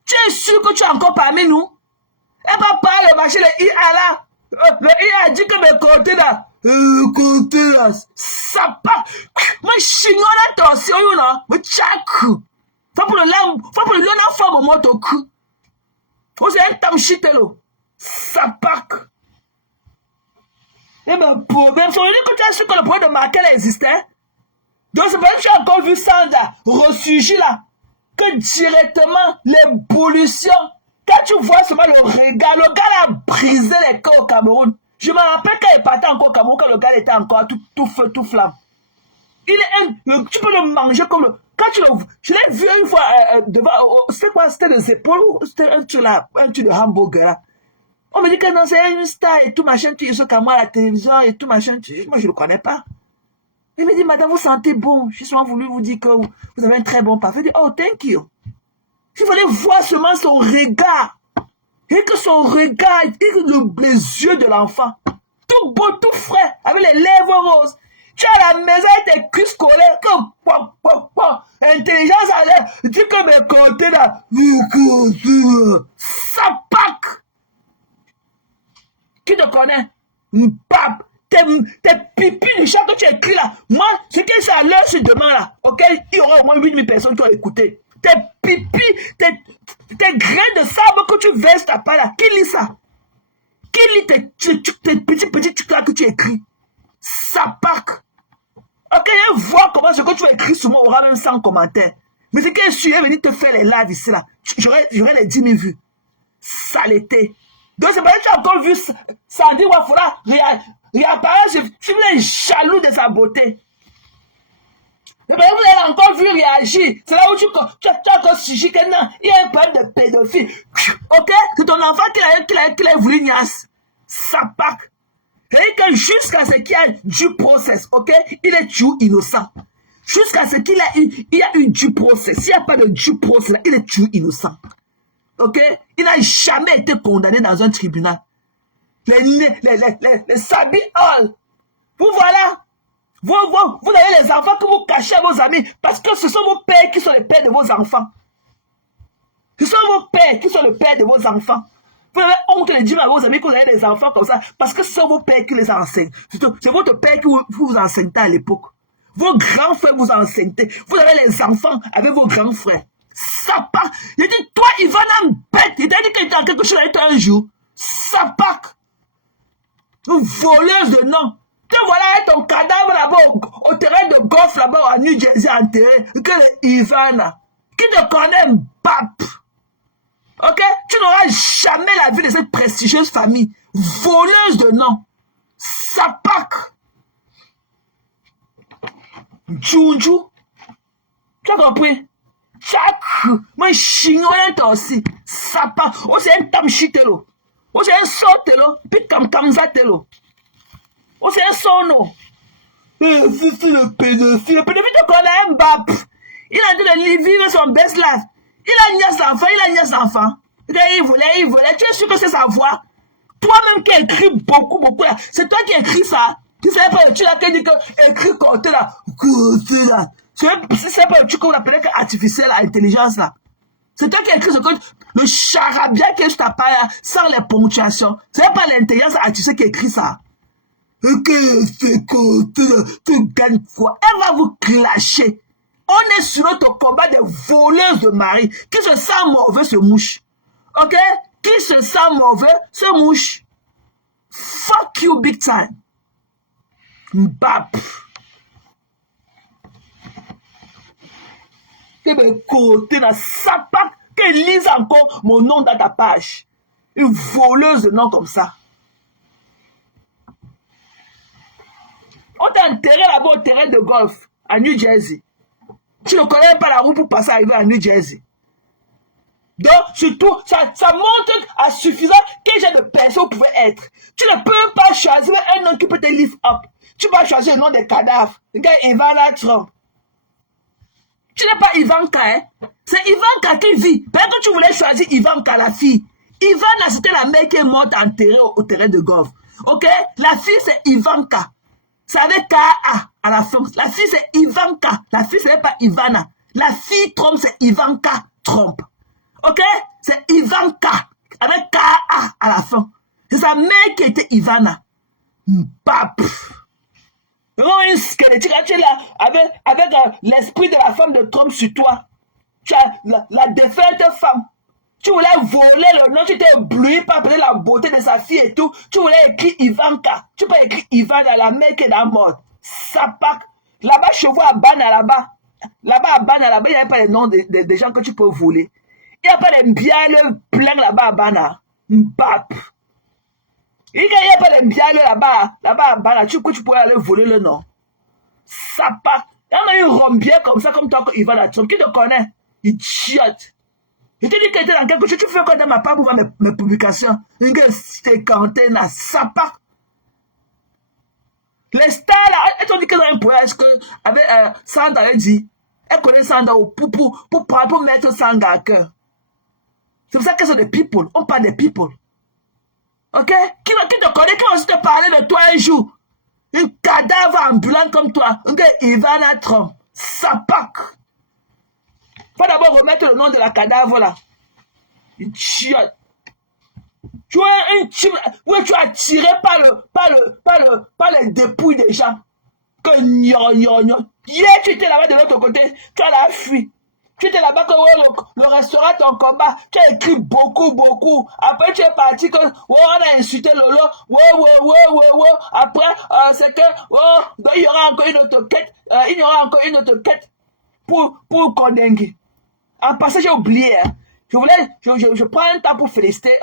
Tu es sûr que tu es encore parmi nous? Et papa, le machine, le IA là, le IA dit que mes côtés là, ça part. Moi, chignon là, attention, là, mais tchac. Faut pour le lana femme au moto cru. Vous avez un tamchitelo. Ça part. Et ben, problème, ça veut dire que tu es sûr que le problème de Markel existait. Donc, c'est parce que tu as encore vu Sandra ressurgir là. Que directement, l'ébullition, quand tu vois seulement le regard, le gars a brisé les cœurs au Cameroun. Je me rappelle quand il partait encore au Cameroun, quand le gars était encore tout feu, tout flamme. Tu peux le manger comme le... Quand tu le... Je l'ai vu une fois devant... C'était quoi? C'était des épaules ou c'était un truc de hamburger? On me dit que non, c'est une star et tout machin, tu es sur moi à la télévision et tout machin. Moi, je ne le connais pas. Il me dit, madame, vous sentez bon. J'ai seulement voulu vous dire que vous avez un très bon parfum. Je dis, oh, thank you. Il fallait voir seulement son regard. Et que son regard, et que les yeux de l'enfant. Tout beau, tout frais, avec les lèvres roses. Tu es à la maison avec tes cuisses scolaires, comme, intelligence à l'air. Dis que mes côtés là, ça pack. Qui te connaît? Pape. Tes pipis du chat que tu écris là. Moi, ce que c'est à l'heure sur demain là. Ok? Il y aura au moins 8000 personnes qui ont écouté. Tes pipis, tes grains de sable que tu verses ta part là. Qui lit ça? Qui lit tes petits trucs là que tu écris? Ça part. Ok? Et voir comment ce que tu as écrit sur moi aura même 100 commentaires. Mais ce qui est sûr, venir te faire les lives ici là. J'aurais les 10 000 vues. Saleté. Donc c'est parce que tu as encore vu Sandy Wafula réapparaître. Je suis jaloux de sa beauté. Et bien vous avez encore vu réagir. C'est là où tu as encore sujet que non, il y a un problème de pédophile. Ok? C'est ton enfant qui a voulu niasse. Ça part. Et que jusqu'à ce qu'il y ait du process, ok? Il est toujours innocent. Jusqu'à ce qu'il y a eu du process. S'il n'y a pas de du process, il est toujours innocent. Ok? Il n'a jamais été condamné dans un tribunal. Les Sabi Hall. Vous voilà. Vous avez les enfants que vous cachez à vos amis parce que ce sont vos pères qui sont les pères de vos enfants. Ce sont vos pères qui sont les pères de vos enfants. Vous avez honte de dire à vos amis que vous avez des enfants comme ça parce que ce sont vos pères qui les enseignent. C'est votre père qui vous enseignait à l'époque. Vos grands frères vous enseignent. Vous avez les enfants avec vos grands frères. Ça part. Il dit, toi, Ivana bête. Il t'a dit qu'il était en quelque chose avec toi un jour. Ça part. Une voleuse de nom. Te voilà avec ton cadavre là-bas au terrain de golf là-bas à New Jersey enterré. Que Ivana. Qui te connaît, Mbap. Ok? Tu n'auras jamais la vie de cette prestigieuse famille. Voleuse de nom. Ça part. Djoudjou. Tu as compris? Chaque moi chignon aussi. Sapa. Oh, c'est un tamchitelo. Oh, c'est un sotelo. Puis kamzatelo. Oh, c'est un sono. C'est le pédophile. Le pédophile te connaît un bap. Il a dit de vivre son best life. Il a 9 enfants. Il volait. Tu es sûr que c'est sa voix? Toi-même qui écris beaucoup. C'est toi qui écris ça. Tu sais pas, tu l'as dit que écrit côté là. C'est pas tu qu'on appelle artificiel, intelligence là. C'est toi qui écris ce que le charabia que je t'appelle sans les ponctuations. C'est pas l'intelligence artificielle qui écrit ça. Tu gagnes quoi? Elle va vous clasher. On est sur notre combat de voleuses de mari. Qui se sent mauvais se mouche. Ok? Qui se sent mauvais se mouche. Fuck you big time. Mbap. Que de côté dans sa patte, que lise encore mon nom dans ta page. Une voleuse de nom comme ça. On t'a enterré là-bas au terrain de golf à New Jersey. Tu ne connais pas la route pour passer arriver à New Jersey. Donc, surtout, ça montre à suffisant quel genre de personne vous pouvez être. Tu ne peux pas choisir un nom qui peut te lift up. Tu vas choisir le nom des cadavres. Regarde Ivana Trump. Tu n'es pas Ivanka, hein? C'est Ivanka qui vit. Peut-être que tu voulais choisir Ivanka, la fille. Ivana, c'était la mère qui est morte enterrée au terrain de golf. Ok? La fille, c'est Ivanka. C'est avec K-A à la fin. La fille, c'est Ivanka. La fille, c'est pas Ivana. La fille Trump, c'est Ivanka Trump. Ok? C'est Ivanka. Avec K-A à la fin. C'est sa mère qui était Ivana. Bap. Une squelettique, tu es là avec l'esprit de la femme de Trump sur toi. Tu as la défunte femme. Tu voulais voler le nom, tu t'es ébloui par la beauté de sa fille et tout. Tu voulais écrire Ivanka. Tu peux écrire Ivana, la mère qui est dans la mort. Sapak. Là-bas, je vois à Bana, là-bas. Là-bas, à Bana, là-bas, il n'y a pas les noms des gens que tu peux voler. Il n'y a pas les biales pleins là-bas à Bana. Mbap. Il n'y a pas les biales là-bas à Bana. Tu peux aller voler le nom. Sapak. Il y a une rombière comme ça, comme toi, Ivana Trump. Qui te connaît? Idiote. Je te dis que tu es dans quelque chose, tu fais quoi dans ma part pour voir mes publications? Une gueule, c'était canté, n'a sapa. Les stars là, elles t'ont dit que dans un voyage que, avec Sandra, elle dit, elle connaît Sandra pour mettre Sandra à cœur. C'est pour ça que c'est des people, on parle des people. Ok? Qui te connaît, quand on te parlait de toi un jour? Un cadavre ambulant comme toi, une gueule, Ivana Trump, sapak. Faut d'abord remettre le nom de la cadavre là. Idiote. Tu as tiré par les dépouilles des gens. Que gnon. Hier, tu étais là-bas de l'autre côté. Tu as fui. Tu étais là-bas que le restaurant ton combat. Tu as écrit beaucoup. Après, tu es parti que on a insulté Lolo. Après, c'est que il y aura encore une autre quête. Pour Kondengi. En passant, j'ai oublié. Hein. Je prends un temps pour féliciter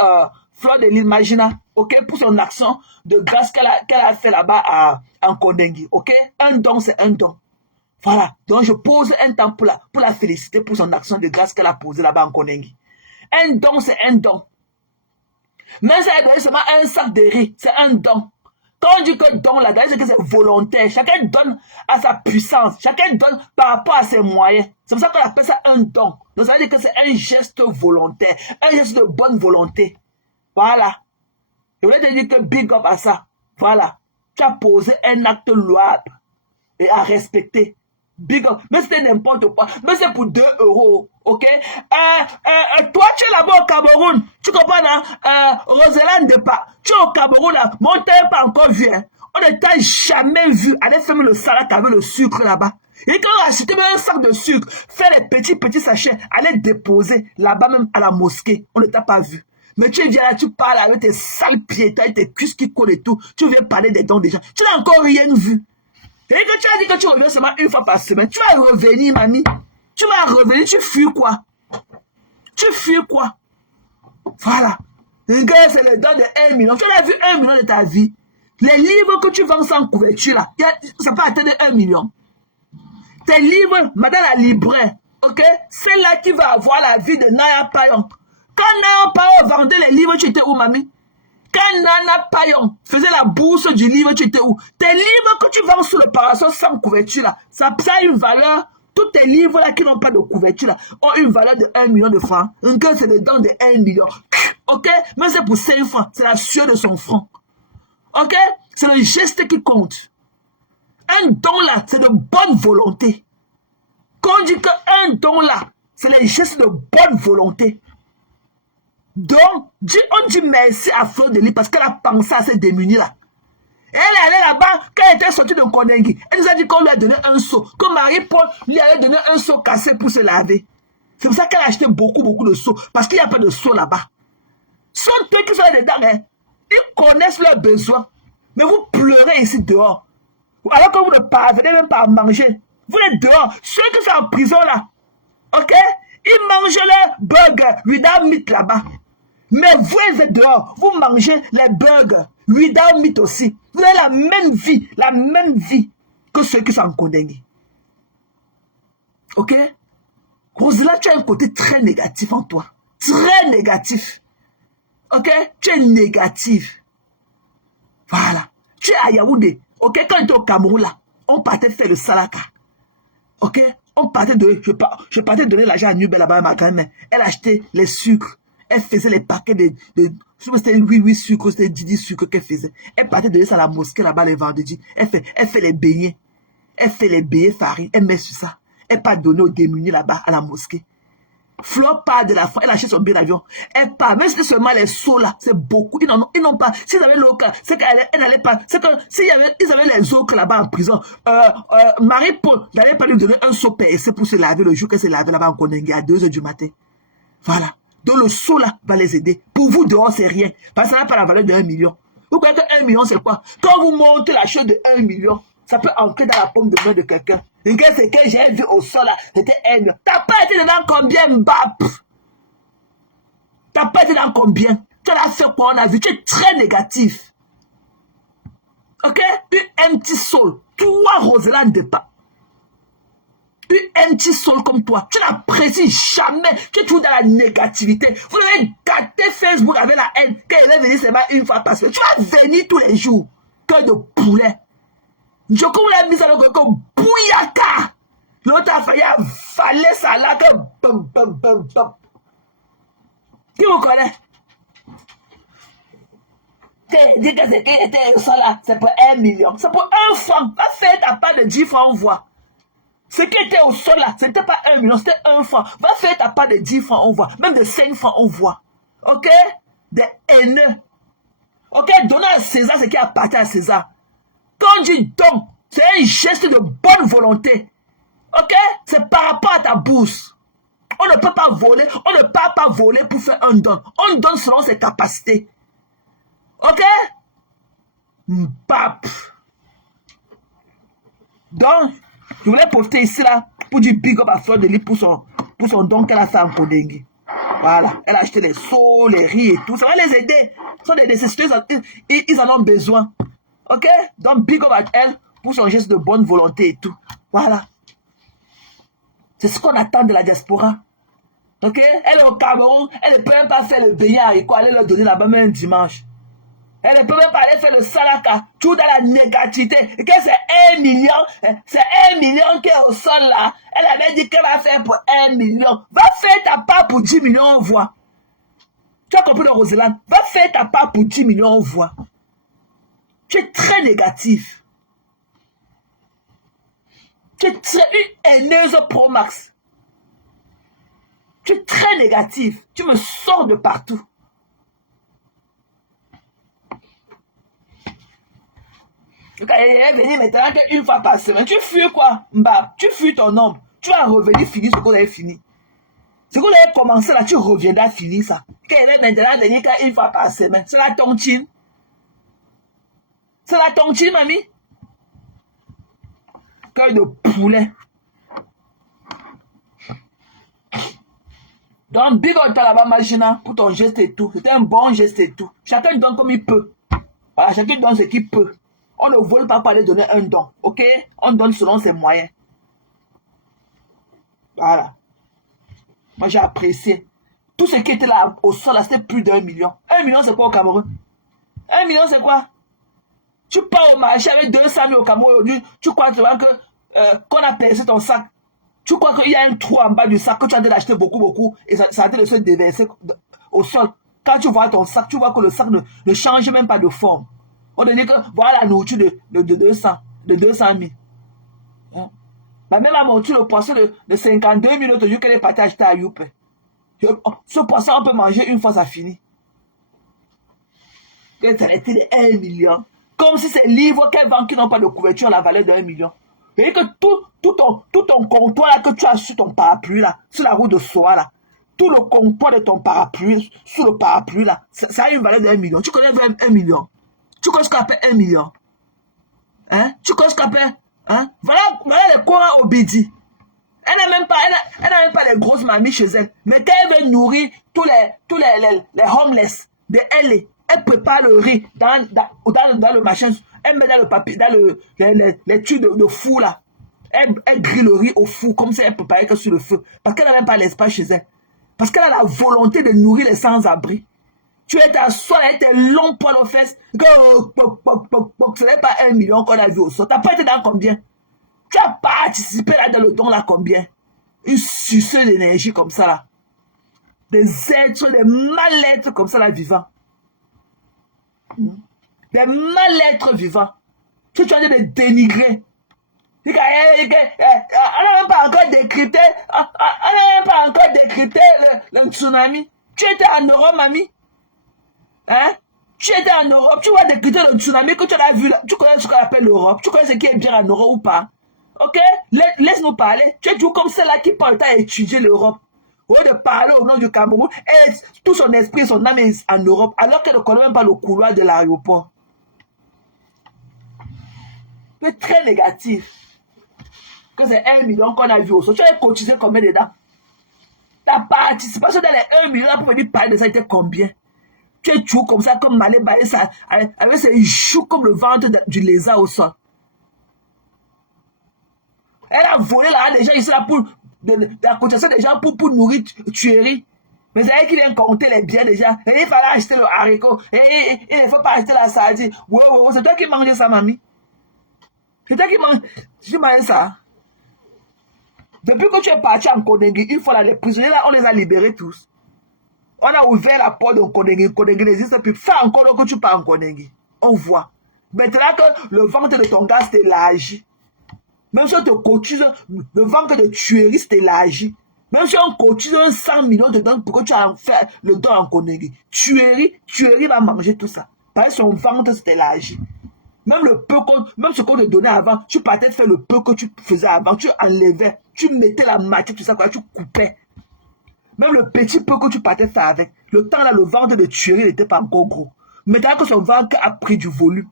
Fleur de l'Imagina, ok, pour son action de grâce qu'elle a fait là-bas en Kondengi, ok. Un don, c'est un don. Voilà. Donc, je pose un temps pour la féliciter pour son action de grâce qu'elle a posée là-bas en Kondengi. Un don, c'est un don. Mais ça a donné seulement un sac de riz, c'est un don. Quand on dit que don là, c'est que c'est volontaire. Chacun donne à sa puissance. Chacun donne par rapport à ses moyens. C'est pour ça qu'on appelle ça un don. Donc ça veut dire que c'est un geste volontaire. Un geste de bonne volonté. Voilà. Je voulais te dire que big up à ça. Voilà. Tu as posé un acte louable et à respecter. Big up. Mais c'était n'importe quoi. Mais c'est pour 2 €. Ok? Toi, tu es là-bas au Cameroun. Tu comprends, hein? Roselaine de pas. Tu es au Cameroun, là. Mon terre pas encore vu, hein. On ne t'a jamais vu aller faire le salade avec le sucre là-bas. Et quand on a acheté même un sac de sucre, faire les petits sachets, aller déposer là-bas même à la mosquée. On ne t'a pas vu. Mais tu viens là, tu parles avec tes sales pieds, tes cuisses qui collent et tout. Tu viens parler des dons des gens. Tu n'as encore rien vu. Et que tu as dit que tu reviens seulement une fois par semaine. Tu vas revenir, mamie. Tu vas revenir, tu fuis quoi? Voilà. Un gars, c'est le don de 1 million. Tu as vu 1 million de ta vie. Les livres que tu vends sans couverture, là, ça peut atteindre 1 million. Tes livres, madame la libraire, ok? C'est là qui va avoir la vie de Naya Payon. Quand Naya Payon vendait les livres, tu étais où, mamie? Quand Nana Payon faisait la bourse du livre, tu étais où? Tes livres que tu vends sous le parasol sans couverture, là, ça a une valeur. Tous tes livres là qui n'ont pas de couverture là, ont une valeur de 1 million de francs. Un gars, c'est dedans de 1 million. Ok? Mais c'est pour 5 francs. C'est la sueur de son front. Ok? C'est le geste qui compte. Un don là, c'est de bonne volonté. Quand on dit qu'un don là, c'est les gestes de bonne volonté. Donc, on dit merci à Fleur de Lys parce qu'elle a pensé à ces démunis là. Elle est allée là-bas, quand elle était sortie de Kondengui, elle nous a dit qu'on lui a donné un seau, que Marie-Paul lui avait donné un seau cassé pour se laver. C'est pour ça qu'elle a acheté beaucoup de seaux, parce qu'il n'y a pas de seau là-bas. Ce sont eux qui sont là dedans, hein. Ils connaissent leurs besoins. Mais vous pleurez ici dehors. Alors que vous ne parvenez même pas à manger. Vous êtes dehors. Ceux qui sont en prison là, ok? Ils mangent les burgers without meat là-bas. Mais vous êtes dehors, vous mangez les burgers without meat aussi. Vous avez la même vie que ceux qui sont en Kondengui. Ok? Rosela, tu as un côté très négatif en toi. Très négatif. Ok? Tu es négatif. Voilà. Tu es à Yaoundé. Ok? Quand tu étais au Cameroun là, on partait faire le salaka. Ok? On partait de... Je partais donner l'argent à Nubel là-bas à ma grand-mère. Elle achetait les sucres. Elle faisait les paquets de je sais pas si c'était 8 sucres, c'était 10 sucres qu'elle faisait. Elle partait donner ça à la mosquée là-bas les vendredis. Elle fait les beignets. Elle fait les beignets farine. Elle met sur ça. Elle part donner aux démunis là-bas à la mosquée. Flore part de la France. Elle achète son billet d'avion. Elle part. Même si c'est seulement les seaux là, c'est beaucoup. Ils n'ont pas. S'ils avaient l'eau, c'est qu'elle n'allait pas. C'est que ils avaient les autres là-bas en prison. Marie-Paul n'allait pas lui donner un seau PSC pour se laver le jour qu'elle s'est lavée là-bas en Kondengui à 2 h du matin. Voilà. Donc le seau là va les aider. Pour vous dehors, c'est rien. Parce que ça n'a pas la valeur de 1 million. Vous croyez que 1 million, c'est quoi? Quand vous montez la chose de 1 million, ça peut entrer dans la paume de main de quelqu'un. Et que c'est que j'ai vu au sol là, c'était 1 million. T'as pas été dedans combien, Mbap? T'as pas été dans combien? Tu l'as fait quoi? On a vu. Tu es très négatif. Ok? Un petit soul. Toi, Rosela, ne pas. Un petit sol comme toi, tu n'apprécies jamais, tu es toujours dans la négativité. Vous avez gâté Facebook avec la haine, quand elle est venue seulement une fois par semaine. Tu vas venir tous les jours, cœur de poulet. Joko vous l'a mis ça comme bouyaka. L'autre a failli avaler ça là, comme Qui vous connaît? Dis que c'est qui était ça là, c'est pour 1 million, c'est pour 1 franc. Va faire ta part de 10 francs, on voit. Ce qui était au sol là, ce n'était pas 1 million, c'était 1 franc. Va faire ta part de 10 francs, on voit. Même de 5 francs, on voit. Ok? Des haineux. Ok? Donner à César ce qui appartient à César. Quand on dit don, c'est un geste de bonne volonté. Ok? C'est par rapport à ta bourse. On ne peut pas voler, on ne peut pas voler pour faire un don. On donne selon ses capacités. Ok? Mbap. Donc, je voulais profiter ici là pour dire big up à Fleur de Lys pour son don qu'elle a fait en Kondengui. Voilà. Elle a acheté les seaux, les riz et tout. Ça va les aider. Ce sont des nécessités, ils en ont besoin. Ok? Donc big up à elle pour son geste de bonne volonté et tout. Voilà. C'est ce qu'on attend de la diaspora. Ok? Elle est au Cameroun, elle ne peut même pas faire le beignet et quoi, aller leur donner là-bas même un dimanche. Elle ne peut même pas aller faire le salaka, tout dans la négativité. Et que c'est 1 million, c'est 1 million qui est au sol là. Elle avait dit qu'elle va faire pour 1 million. Va faire ta part pour 10 millions, on voit. Tu as compris le Roselane? Va faire ta part pour 10 millions, on voit. Tu es très négatif. Tu es très une haineuse pro max. Tu es très négatif. Tu me sors de partout. Donc, elle est venue maintenant qu'une fois par semaine. Tu fuis quoi, Mba? Tu fuis ton ombre. Tu vas revenir finir ce qu'on avait fini. Ce qu'on avait commencé là, tu reviendras finir ça. Qu'elle est maintenant venue qu'une fois par semaine. C'est la tontine. C'est la tontine, mamie. Cœur de poulet. Donc, big up là-bas, Magina, pour ton geste et tout. C'était un bon geste et tout. Chacun donne comme il peut. Voilà, chacun donne ce qu'il peut. On ne vole pas pour aller donner un don, ok? On donne selon ses moyens. Voilà. Moi, j'ai apprécié. Tout ce qui était là au sol, c'était plus d'1 million. 1 million, c'est quoi au Cameroun? 1 million, c'est quoi? Tu pars au marché avec 200 000 au Cameroun aujourd'hui, tu crois que qu'on a percé ton sac. Tu crois qu'il y a un trou en bas du sac, que tu as d'acheter beaucoup, et ça a été de se déverser au sol. Quand tu vois ton sac, tu vois que le sac ne change même pas de forme. On dit que voilà la nourriture de 200 000. Hein? Bah, même à mon tour, le poisson de 52 000 autres jours qu'elle est partie acheter à Youpe. Ce poisson, on peut manger une fois, ça finit. Ça a été de 1 million. Comme si ces livres qu'elle vend qui n'ont pas de couverture à la valeur de 1 million. Et que tout ton comptoir là, que tu as sur ton parapluie là, sur la route de soie là, tout le comptoir de ton parapluie, sous le parapluie là, ça a une valeur de 1 million. Tu connais 1 million? Tu connais ce qu'on appelle 1 million? Hein? Tu connais ce qu'on appelle? Hein? Voilà les Cora Obidi. Elle n'a même pas les grosses mamies chez elle. Mais quand elle veut nourrir tous les homeless de elle, elle prépare le riz dans le machin. Elle met dans le papier, dans les tubes de four là. Elle grille le riz au four comme si elle préparait que sur le feu. Parce qu'elle n'a même pas l'espace chez elle. Parce qu'elle a la volonté de nourrir les sans-abri. Tu es à soi, elle était long poil aux fesses. Ce n'est pas 1 million qu'on a vu au sol. Tu n'as pas été dans combien? Tu as participé là dans le don là combien? Une suceuse d'énergie comme ça là. Des êtres, des mal-êtres comme ça là vivants. Des mal-êtres vivants. Que tu as dit de dénigrer. On n'a même pas encore décrypté. On n'a même pas encore décrypté le tsunami. Tu étais en Europe, mamie. Hein? Tu étais en Europe. Tu vois décrypter le tsunami que tu as vu là. Tu connais ce qu'on appelle l'Europe. Tu connais ce qui est bien en Europe ou pas? Ok? Laisse-nous parler. Tu es toujours comme celle-là qui parle le temps à étudier l'Europe. Au lieu de parler au nom du Cameroun, et tout son esprit, son âme est en Europe, alors qu'elle ne connaît même pas le couloir de l'aéroport. C'est très négatif. Que c'est 1 million qu'on a vu au sol. Tu as cotisé combien dedans? Ta participation dans les 1 million pour venir parler de ça était combien? Tu es toujours comme ça, comme Malé Baye, avec ses joues comme le ventre du lézard au sol. Elle a volé là des gens ici là pour la cotisation des gens pour nourrir tuerie. Mais c'est elle qui vient compter les biens déjà. Et il fallait acheter le haricot. Et il ne faut pas acheter la sardine. Wow, c'est toi qui manges ça, mamie. C'est toi qui manges. Tu manges ça. Depuis que tu es parti en Kondengi, une fois là, les prisonniers là, on les a libérés tous. On a ouvert la porte de Kondengi. Kondengi n'existe plus. Fais encore que tu pars en Kondengi. On voit. Maintenant que le ventre de ton gars s'est élargi. Même si on te cotise, le ventre de tuerie s'est élargi. Même si on cotise 100 millions dedans pour que tu aies fait le don en Kondengi. Tuerie va manger tout ça. Parce que son ventre s'est élargi. Même ce qu'on te donnait avant, tu partais faire le peu que tu faisais avant. Tu enlevais, tu mettais la matière, tout ça, quoi, tu coupais. Même le petit peu que tu partais faire avec. Le temps là, le ventre de tuerie n'était pas encore gros. Maintenant que son ventre a pris du volume.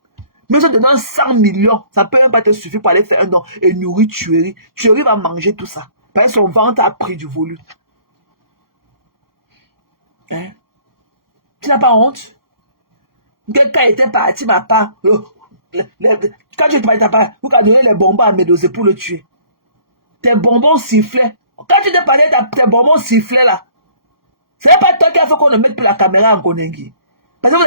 Mais ça te donne 100 millions. Ça ne peut même pas te suffire pour aller faire un don et nourrir tuerie. Tuerie va manger tout ça. Parce que son ventre a pris du volume. Hein? Tu n'as pas honte? Quelqu'un était parti, ma part. Quand tu te parles, t'as vous as donné les bonbons à Médosé pour le tuer. Tes bonbons sifflaient. Quand tu te parlais, tes bonbons sifflaient là. Ce n'est pas toi qui a fait qu'on ne mette plus la caméra en Kondengi. Parce que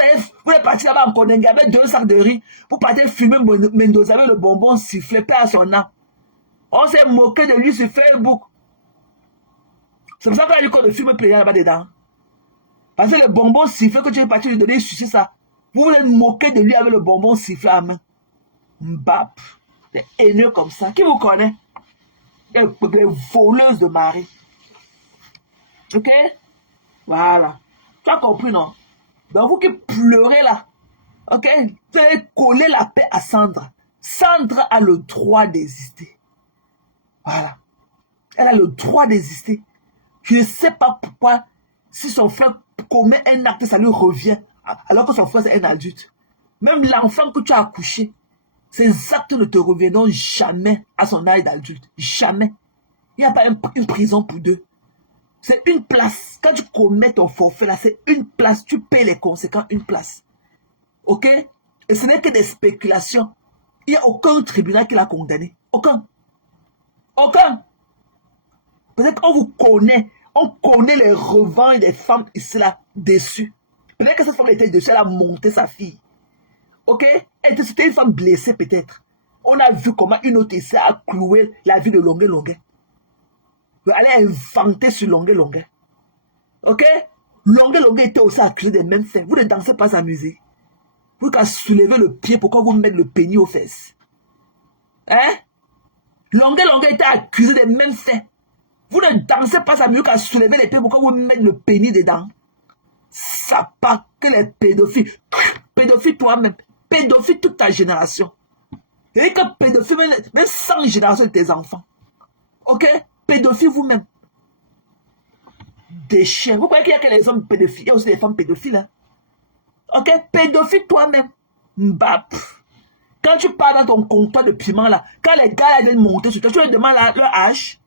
vous êtes parti là-bas en Kondengi avec 2 sacs de riz pour partir filmer Mendoza avec le bonbon sifflé, paix à son âme. On s'est moqué de lui sur Facebook. C'est pour ça qu'on a dit qu'on ne filme plus là-bas dedans. Parce que le bonbon sifflé que tu es parti lui donner, sucer ça. Vous voulez moquer de lui avec le bonbon sifflé à main. Mbap. Des haineux comme ça. Qui vous connaît? Des voleuses de mari. Ok? Voilà. Tu as compris, non? Donc vous qui pleurez là, ok, vous allez coller la paix à Sandra. Sandra a le droit d'exister. Voilà. Elle a le droit d'exister. Je ne sais pas pourquoi, si son frère commet un acte, ça lui revient, alors que son frère c'est un adulte. Même l'enfant que tu as accouché, ces actes ne te reviendront jamais à son âge d'adulte. Jamais. Il n'y a pas une prison pour deux. C'est une place. Quand tu commets ton forfait là, c'est une place. Tu payes les conséquences, une place. Ok? Et ce n'est que des spéculations. Il n'y a aucun tribunal qui l'a condamné. Aucun. Aucun. Peut-être qu'on vous connaît. On connaît les revanches des femmes ici là, dessus. Peut-être que cette femme était dessus, elle a monté sa fille. Ok? C'était une femme blessée peut-être. On a vu comment une autre ici a cloué la vie de Longuet Longuet. Elle a inventé sur Longuet Longuet. Ok? Longuet Longuet était aussi accusé des mêmes faits. Vous ne dansez pas sa musique. Vous qu'à soulever le pied, pourquoi vous mettez le pénis aux fesses? Hein? Longuet Longuet était accusé des mêmes faits. Vous ne dansez pas sa musique à soulever les pieds, pourquoi vous mettez le pénis dedans? Ça part que les pédophiles. Pédophile toi-même. Pédophile toute ta génération. Et que pédophile, même 100 générations de tes enfants. Ok? Pédophile vous-même. Des chiens. Vous croyez qu'il y a que les hommes pédophiles? Il y a aussi des femmes pédophiles. Hein? Ok? Pédophile toi-même. Mbap. Quand tu pars dans ton comptoir de piment là, quand les gars là viennent monter sur toi, tu leur demandes leur âge.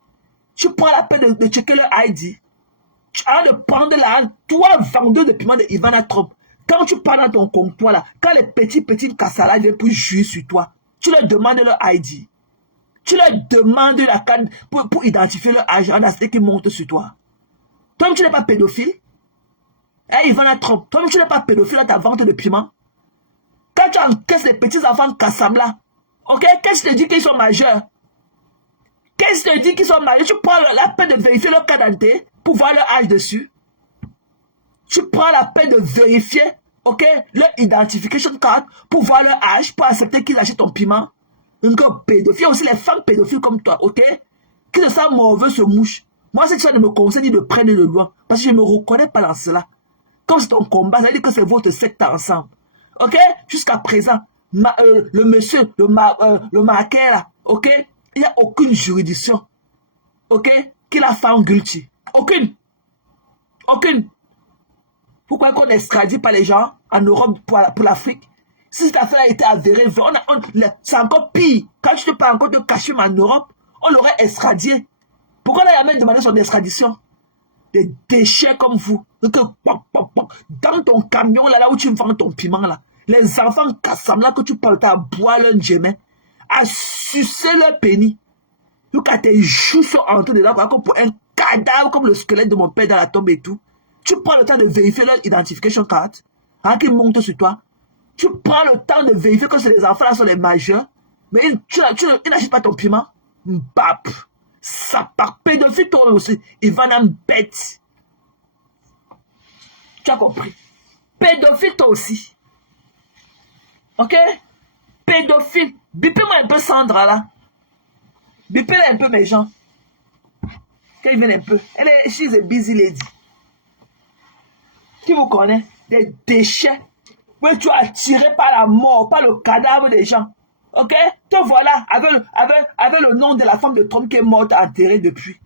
Tu prends la peine de checker leur ID. Tu as de prendre la toi, vendeur de piment de Ivana Trump. Quand tu pars dans ton comptoir là, quand les petits cassalas viennent pour juger sur toi, tu leur demandes leur ID. Tu leur demandes la canne pour identifier leur âge en attendant qu'ils montent sur toi. Toi-même, tu n'es pas pédophile. Eh, Ivana Trump, toi-même, tu n'es pas pédophile à ta vente de piment. Quand tu encaisses les petits enfants Kassam là, ok, qu'est-ce que tu te dis qu'ils sont majeurs? Qu'est-ce que tu te dis qu'ils sont majeurs? Tu prends la peine de vérifier leur carte d'identité pour voir leur âge dessus. Tu prends la peine de vérifier, ok, leur identification card pour voir leur âge, pour accepter qu'ils achètent ton piment. Donc, pédophile, aussi les femmes pédophiles comme toi, ok, qui se sentent mauvais se mouche. Moi, c'est ça de me conseiller de prendre de loin, parce que je ne me reconnais pas dans cela. Comme c'est ton combat, ça veut dire que c'est votre secte ensemble. Ok, jusqu'à présent, le monsieur, le marqueur là, ok, il n'y a aucune juridiction, ok, qui l'a fait en guilty. Aucune. Aucune. Pourquoi qu'on extradite pas les gens en Europe pour l'Afrique? Si cette affaire a été avérée, c'est encore pire. Quand tu te parles encore de Kachim en Europe, on l'aurait extradié. Pourquoi on n'a jamais demandé son extradition? Des déchets comme vous. Donc, dans ton camion, là où tu vends ton piment, là, les enfants Kassam, là, que tu parles à boire leur djemin, à sucer leur pénis. Donc, quand tes joues sont entrées dedans, comme pour un cadavre, comme le squelette de mon père dans la tombe et tout, tu prends le temps de vérifier leur identification card, hein, qu'ils montent sur toi. Tu prends le temps de vérifier que les enfants là sont les majeurs, mais ils n'achètent pas ton piment. Bap. Ça part pédophile toi aussi. Il va en bête. Tu as compris? Pédophile toi aussi. Ok? Pédophile. Bipez-moi un peu Sandra là. Bipez-la un peu mes gens. Qu'elle vienne un peu. She's a busy lady. Qui vous connaît? Des déchets. Oui, tu as attiré par la mort, par le cadavre des gens. Ok? Te voilà, avec le nom de la femme de Trump qui est morte, enterrée depuis.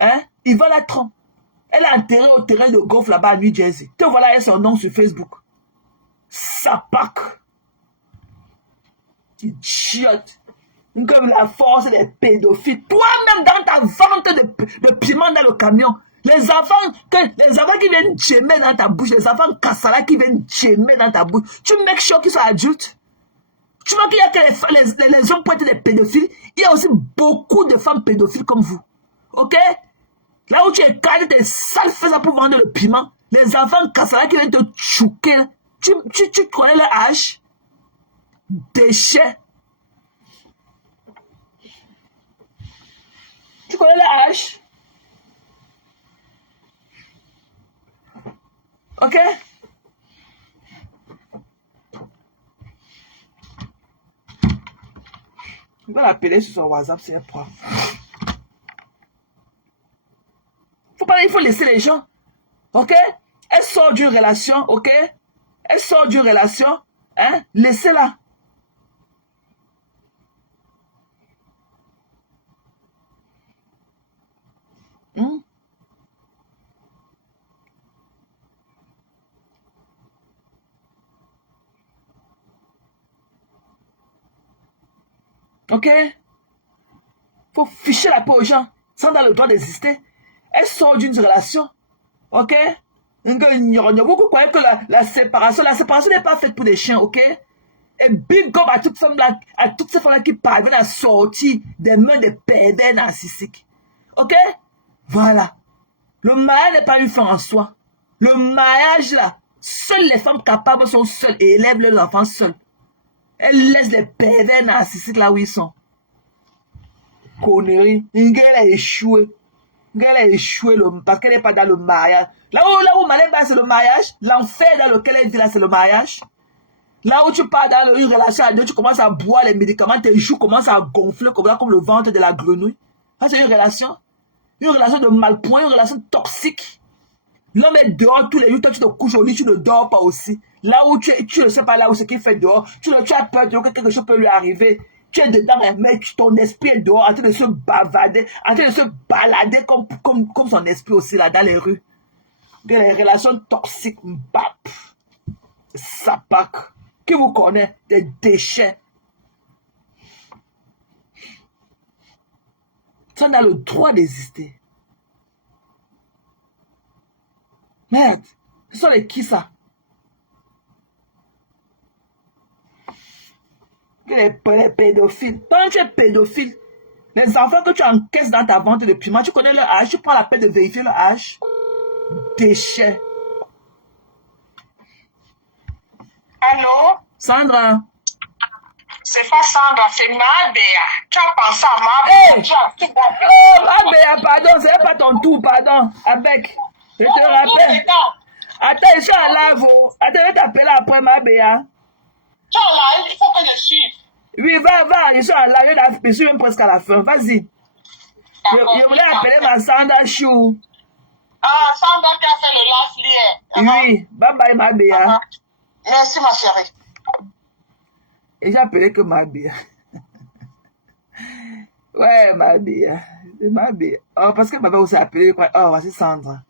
Hein? Ivana Trump. Elle est enterrée au terrain de golf là-bas à New Jersey. Te voilà, elle a son nom sur Facebook. Sapak. Idiote. Comme la force des pédophiles. Toi-même, dans ta vente de piment dans le camion, les enfants qui viennent gémer dans ta bouche, les enfants Kassala qui viennent gémer dans ta bouche, tu make sure qu'ils sont adultes. Tu vois qu'il y a que les hommes pour être des pédophiles, il y a aussi beaucoup de femmes pédophiles comme vous. Ok? Là où tu écartes tes sales fesses pour vendre le piment, les enfants Kassala qui viennent te chouquer, tu connais leur âge? Déchets. Tu connais leur âge? Ok? Je vais l'appeler sur son WhatsApp, c'est un point. Il faut laisser les gens. Ok? Elle sort d'une relation, ok? Elle sort d'une relation, hein? Laissez-la. Ok? Faut ficher la peau aux gens sans dar le droit d'exister. Elle sort d'une relation. Ok? Vous croyez que la séparation n'est pas faite pour des chiens, ok? Et big up à toutes ces femmes-là qui parviennent à sortir des mains des pervers narcissiques. Ok? Voilà. Le mariage n'est pas une fin en soi. Le mariage, là, seules les femmes capables sont seules et élèvent leurs enfants seuls. Elles laissent les pervers narcissiques là où ils sont. Connerie. Une gueule a échoué. Une gueule a échoué parce qu'elle n'est pas dans le mariage. Là où Malène va, c'est le mariage. L'enfer dans lequel elle vit là, c'est le mariage. Là où tu pars dans une relation à deux, tu commences à boire les médicaments, tes joues commencent à gonfler comme le ventre de la grenouille. Ça, c'est une relation. Une relation de malpoint, une relation toxique. L'homme est dehors tous les jours, toi tu te couches au lit, tu ne dors pas aussi. Là où tu ne sais pas là où ce qu'il fait dehors, tu as peur que quelque chose peut lui arriver. Tu es dedans, mais ton esprit est dehors, en train de se bavader, en train de se balader comme son esprit aussi là dans les rues. Des relations toxiques, bap, sapac, qui vous connaît, des déchets. Ça a le droit d'exister. Merde, ce sont les qui ça? Les pédophiles. Quand tu es pédophile, les enfants que tu encaisses dans ta vente de piment, tu connais leur âge, tu prends la peine de vérifier leur âge. Déchets. Allô? Sandra. C'est pas Sandra, c'est Mabéa. Tu as pensé à Mabéa. Hey. Oh, Mabéa, pardon, c'est pas ton tour, pardon. Avec. Je te rappelle. Attends, je suis en live. Attends, je vais t'appeler après Mabéa. Tu es en live, il faut que je suive. Oui, va, je suis en live, je suis même presque à la fin. Vas-y. Je voulais appeler ma Sandra Chou. Ah, Sandra qui a fait le last hier. Oui, bye bye Mabéa. Merci ma chérie. Et j'ai appelé que Mabéa. Ouais, Mabéa. C'est Mabéa. Oh, parce qu'elle m'avait aussi appelé. Oh, voici Sandra.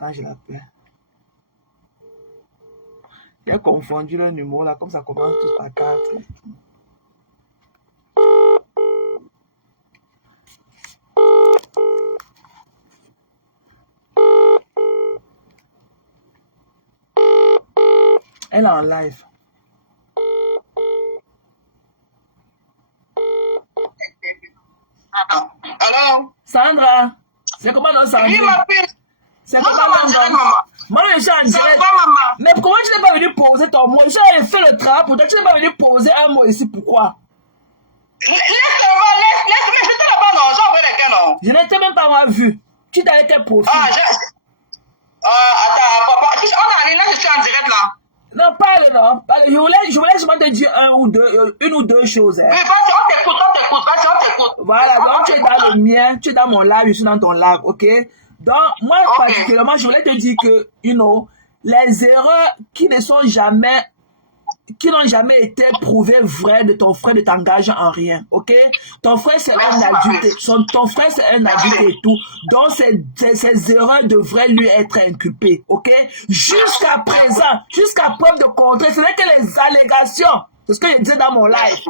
Attends, je l'appelle. J'ai confondu le numéro là, comme ça commence tous par 4. Elle est en live. Allô? Sandra, c'est comment non Sandra? Oui, ma fille. C'est comment non maman? Moi, je suis en direct. Mais comment tu n'es pas venu poser ton mot? J'ai fait le travail pour toi, tu n'es pas venu poser un mot ici, pourquoi? Laisse-le, je t'ai là-bas, non? J'ai envoyé les non? Je n'étais même pas vu. Tu t'as été profil. Attends, papa, on est là, je suis en direct là. Non, parle, non. Je voulais seulement te dire une ou deux choses. Hein. Oui, vas-y, on t'écoute, vas-y, on t'écoute. Voilà, donc tu es dans le mien, tu es dans mon live, je suis dans ton live, ok? Donc, moi, particulièrement, je voulais te dire que, les erreurs qui n'ont jamais été prouvées vraies de ton frère ne t'engagent en rien, ok? Ton frère, c'est un adulte. Ton frère, c'est un adulte et tout. Donc, ces erreurs devraient lui être inculpées, ok? Jusqu'à présent, jusqu'à preuve de contraire, ce n'est que les allégations. C'est ce que je disais dans mon live.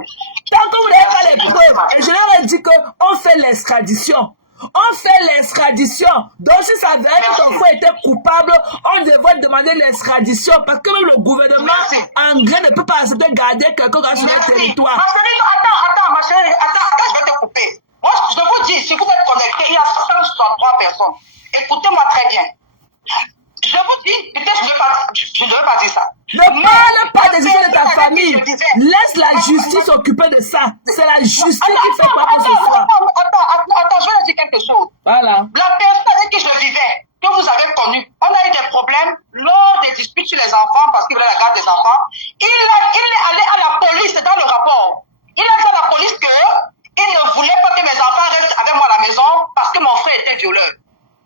Tant que vous n'avez pas les preuves, et je leur ai dit qu'on fait l'extradition. On fait l'extradition. Donc, si ça veut dire que ton frère était coupable, on devrait demander l'extradition parce que même le gouvernement anglais ne peut pas accepter de garder quelqu'un sur le territoire. Ma chérie, attends, ma chérie, attends, je vais te couper. Moi, je vous dis, si vous êtes connectés, il y a 163 personnes. Écoutez-moi très bien. Je vous dis, peut-être je ne devais pas dire ça. Ne parle pas des histoires de ta famille. Laisse la justice s'occuper de ça. C'est la justice qui fait quoi que ce soit. Attends, je vais dire quelque chose. Voilà. La personne avec qui je vivais, que vous avez connue, on a eu des problèmes lors des disputes sur les enfants parce qu'il voulait la garde des enfants. Il est allé à la police dans le rapport. Il a dit à la police qu'il ne voulait pas que mes enfants restent avec moi à la maison parce que mon frère était violeur.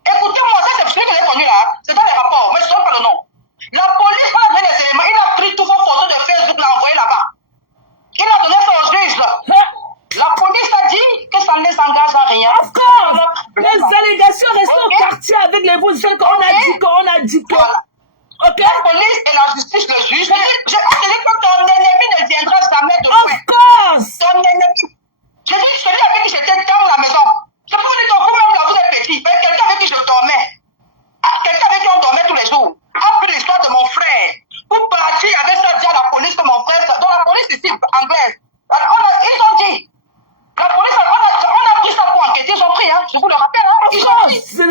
Écoutez-moi, ça c'est celui que j'ai connu là, c'est dans les rapports, mais je ne sais pas le nom. La police, quand il a donné les éléments, il a pris toutes vos photos de Facebook, l'a envoyé là-bas. Il a donné ça au juge. La police a dit que ça ne les engage à rien. Of course. Les allégations restent au quartier avec les positions qu'on a dit que. Voilà. Ok. La police et la justice, le juge, je dis que ton ennemi ne viendra jamais de loin. Of course. Ton ennemi. Je dis, celui avec qui j'étais dans la maison. Je peux vous dire que vous-même, là, vous êtes petit. Mais quelqu'un avec qui je dormais. Quelqu'un avec qui on dormait tous les jours. Après l'histoire de mon frère. Pour partir avec ça, dire à la police que mon frère, dans la police ici, anglaise. Ils ont dit. La police, on a pris ça pour enquêter, ils ont pris, hein. Je vous le rappelle, hein. Ils ont dit. C'est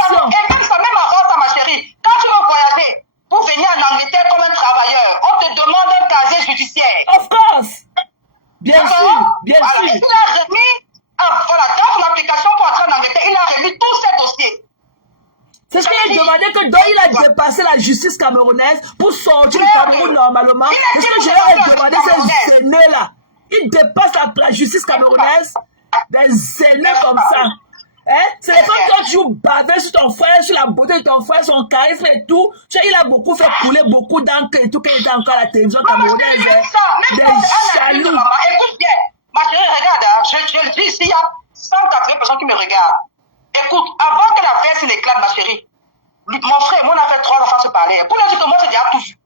attention. Et même ça, même avant ça, ma chérie, quand tu veux voyager pour venir en Angleterre comme un travailleur, on te demande un casier judiciaire. Of course. Bien sûr, bien Voilà. sûr. Et il a remis, voilà, dans son application pour entrer en Angleterre, il a remis tous ses dossiers. C'est ce qu'il a demandé que donc il a dépassé la justice camerounaise pour sortir du Cameroun normalement. Est-ce que je leur ai demandé ces aînés-là? Il dépasse la justice camerounaise, des aînés comme ça. Hein? C'est les femmes qui ont toujours bavé sur ton frère, sur la beauté de ton frère, son charisme et tout. Tu sais, il a beaucoup fait couler beaucoup d'encre et tout, quand il était encore à la télévision camerounaise. Des jaloux. Écoute bien, ma chérie, regarde, je le dis ici, il y a 180 personnes qui me regardent. Écoute, avant que la verse éclate, ma chérie, mon frère, moi, on a fait 3 ans sans se parler. Pour le dire que moi, j'ai déjà tout vu.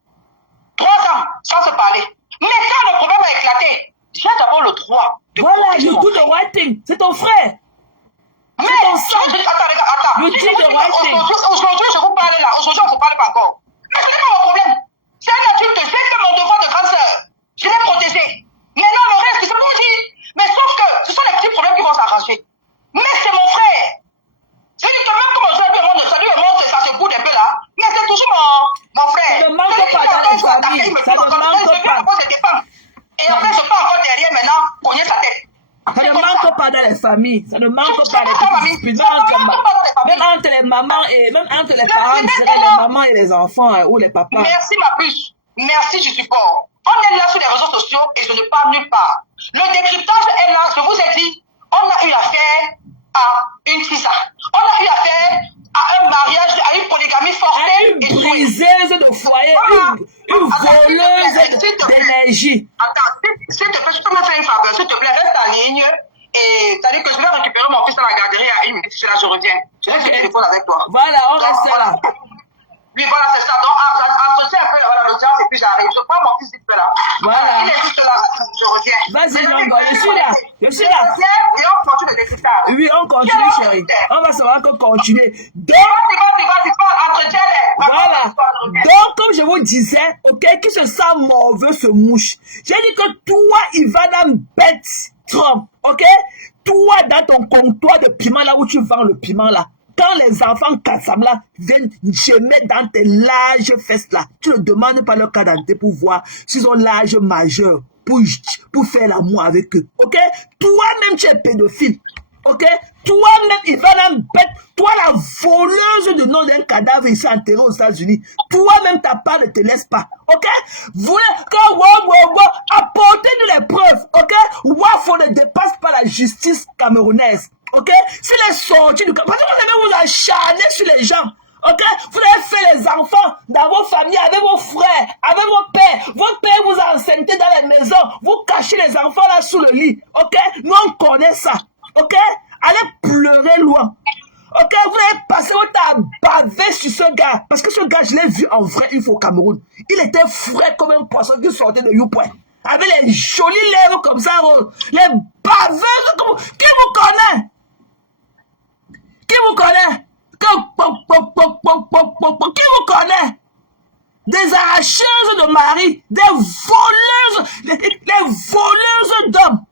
3 ans sans se parler. Mais quand le problème a éclaté, j'ai d'abord le droit de... Voilà, you do the right thing. C'est ton frère. Mais, ton sang. attends. You do the right thing. Aujourd'hui, je vous parle là. Aujourd'hui, on ne se parle pas encore. Mais ce n'est pas mon problème. C'est un adulte. J'ai fait mon devoir de grande sœur. Je l'ai protégé. Maintenant, le reste, c'est pour dire. Mais sauf que ce sont les petits problèmes qui vont s'arranger. Mais c'est mon frère. C'est quand même comme on dit, salut le monde, ça se boude un peu là. Mais c'est toujours mon frère. Ça ne manque pas dans les familles. Ça ne manque pas. Et en fait, je peux encore derrière maintenant cogner sa tête. Ça ne manque pas dans les familles. Ça ne manque pas les disputes. Même entre les mamans et même entre les parents, je dirais les mamans et les enfants ou les papas. Merci ma puce. Merci du support. On est là sur les réseaux sociaux et je ne parle nulle part. Le décryptage est là. Je vous ai dit, on a eu affaire à une fisa. On a eu affaire à un mariage, à une polygamie forcée. Une briseuse de foyer, une voleuse d'énergie. Attends, s'il te plaît, tu peux me faire une faveur, s'il te plaît, reste en ligne. Et c'est-à-dire que je vais récupérer mon fils à la garderie à 1 minute, je reviens. Je laisse le téléphone avec toi. Voilà, on reste là. Oui, voilà, c'est ça. Donc, entretien un peu, voilà, l'audience, et puis j'arrive. Je prends mon fils vite fait là. Voilà. Il est juste là, je reviens. Vas-y, Jean-Paul, je suis là. Je suis là. Et on continue le décryptage. Oui, on continue, chérie. On va savoir qu'on continue. Donc, Vas-y, entretien-les. voilà. Donc, comme je vous disais, ok, qui se sent mauvais se mouche. J'ai dit que toi, Ivana bête Trump, ok? Toi, dans ton comptoir de piment, là où tu vends le piment, là, quand les enfants Kassam-là viennent gemer dans tes larges fesses, là, tu ne demandes pas leur carte d'identité pour voir s'ils ont l'âge majeur pour faire l'amour avec eux, ok? Toi-même, tu es pédophile. Ok? Toi-même, Ivana bête, toi la voleuse de nom d'un cadavre ici enterré aux États-Unis, toi-même ta part ne te laisse pas. Ok? Vous apportez-nous les preuves. Ok? Wafo ne dépasse pas la justice camerounaise. Ok? S'il est sorti du Cameroun, parce que vous allez vous acharner sur les gens. Ok? Vous avez fait les enfants dans vos familles, avec vos frères, avec vos pères. Votre père vous a enceinté dans les maisons. Vous cachez les enfants là sous le lit. Ok? Nous on connaît ça. Ok? Allez pleurer loin. Ok? Vous avez passé votre temps à baver sur ce gars. Parce que ce gars, je l'ai vu en vrai une fois au Cameroun. Il était frais comme un poisson qui sortait de Youpoint. Avec les jolies lèvres comme ça. Les baveuses comme... Qui vous connaît? Qui vous connaît? Qui vous connaît? Des arracheuses de mari, des voleuses, des voleuses d'hommes.